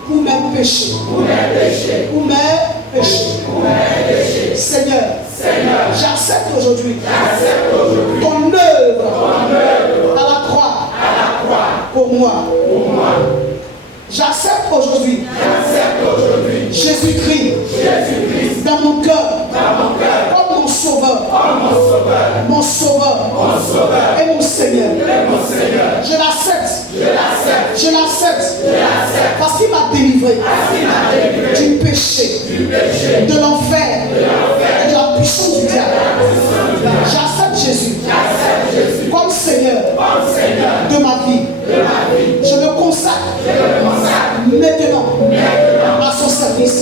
Pour mes péchés. Seigneur, j'accepte aujourd'hui ton œuvre à la croix pour moi. J'accepte aujourd'hui Jésus-Christ dans mon cœur comme mon sauveur et mon Seigneur. Je l'accepte parce qu'il m'a délivré du péché, de l'enfer et de la puissance du diable. J'accepte Jésus comme Seigneur de ma vie. Je me consacre maintenant à son service.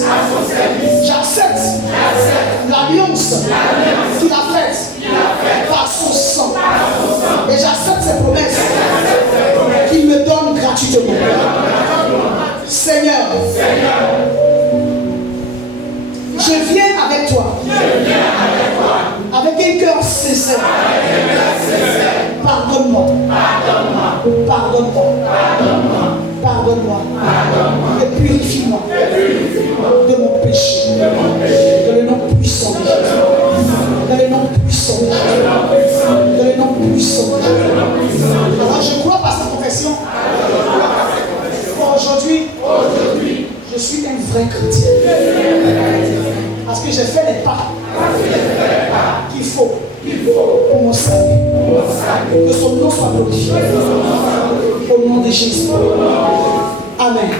J'accepte l'alliance qu'il a faite par son sang. Et j'accepte ses promesses qu'il me donne gratuitement. Seigneur, je viens avec toi. Avec un cœur sincère. Pardonne-moi. Et purifie-moi de mon péché. Dans le nom puissant de Jésus. Dans le nom puissant de Jésus. Alors je crois par cette confession. Aujourd'hui, je suis un vrai chrétien. Parce que j'ai fait les pas qu'il faut pour mon salut. Que son nom soit glorifié. Au nom de Jésus. Amen.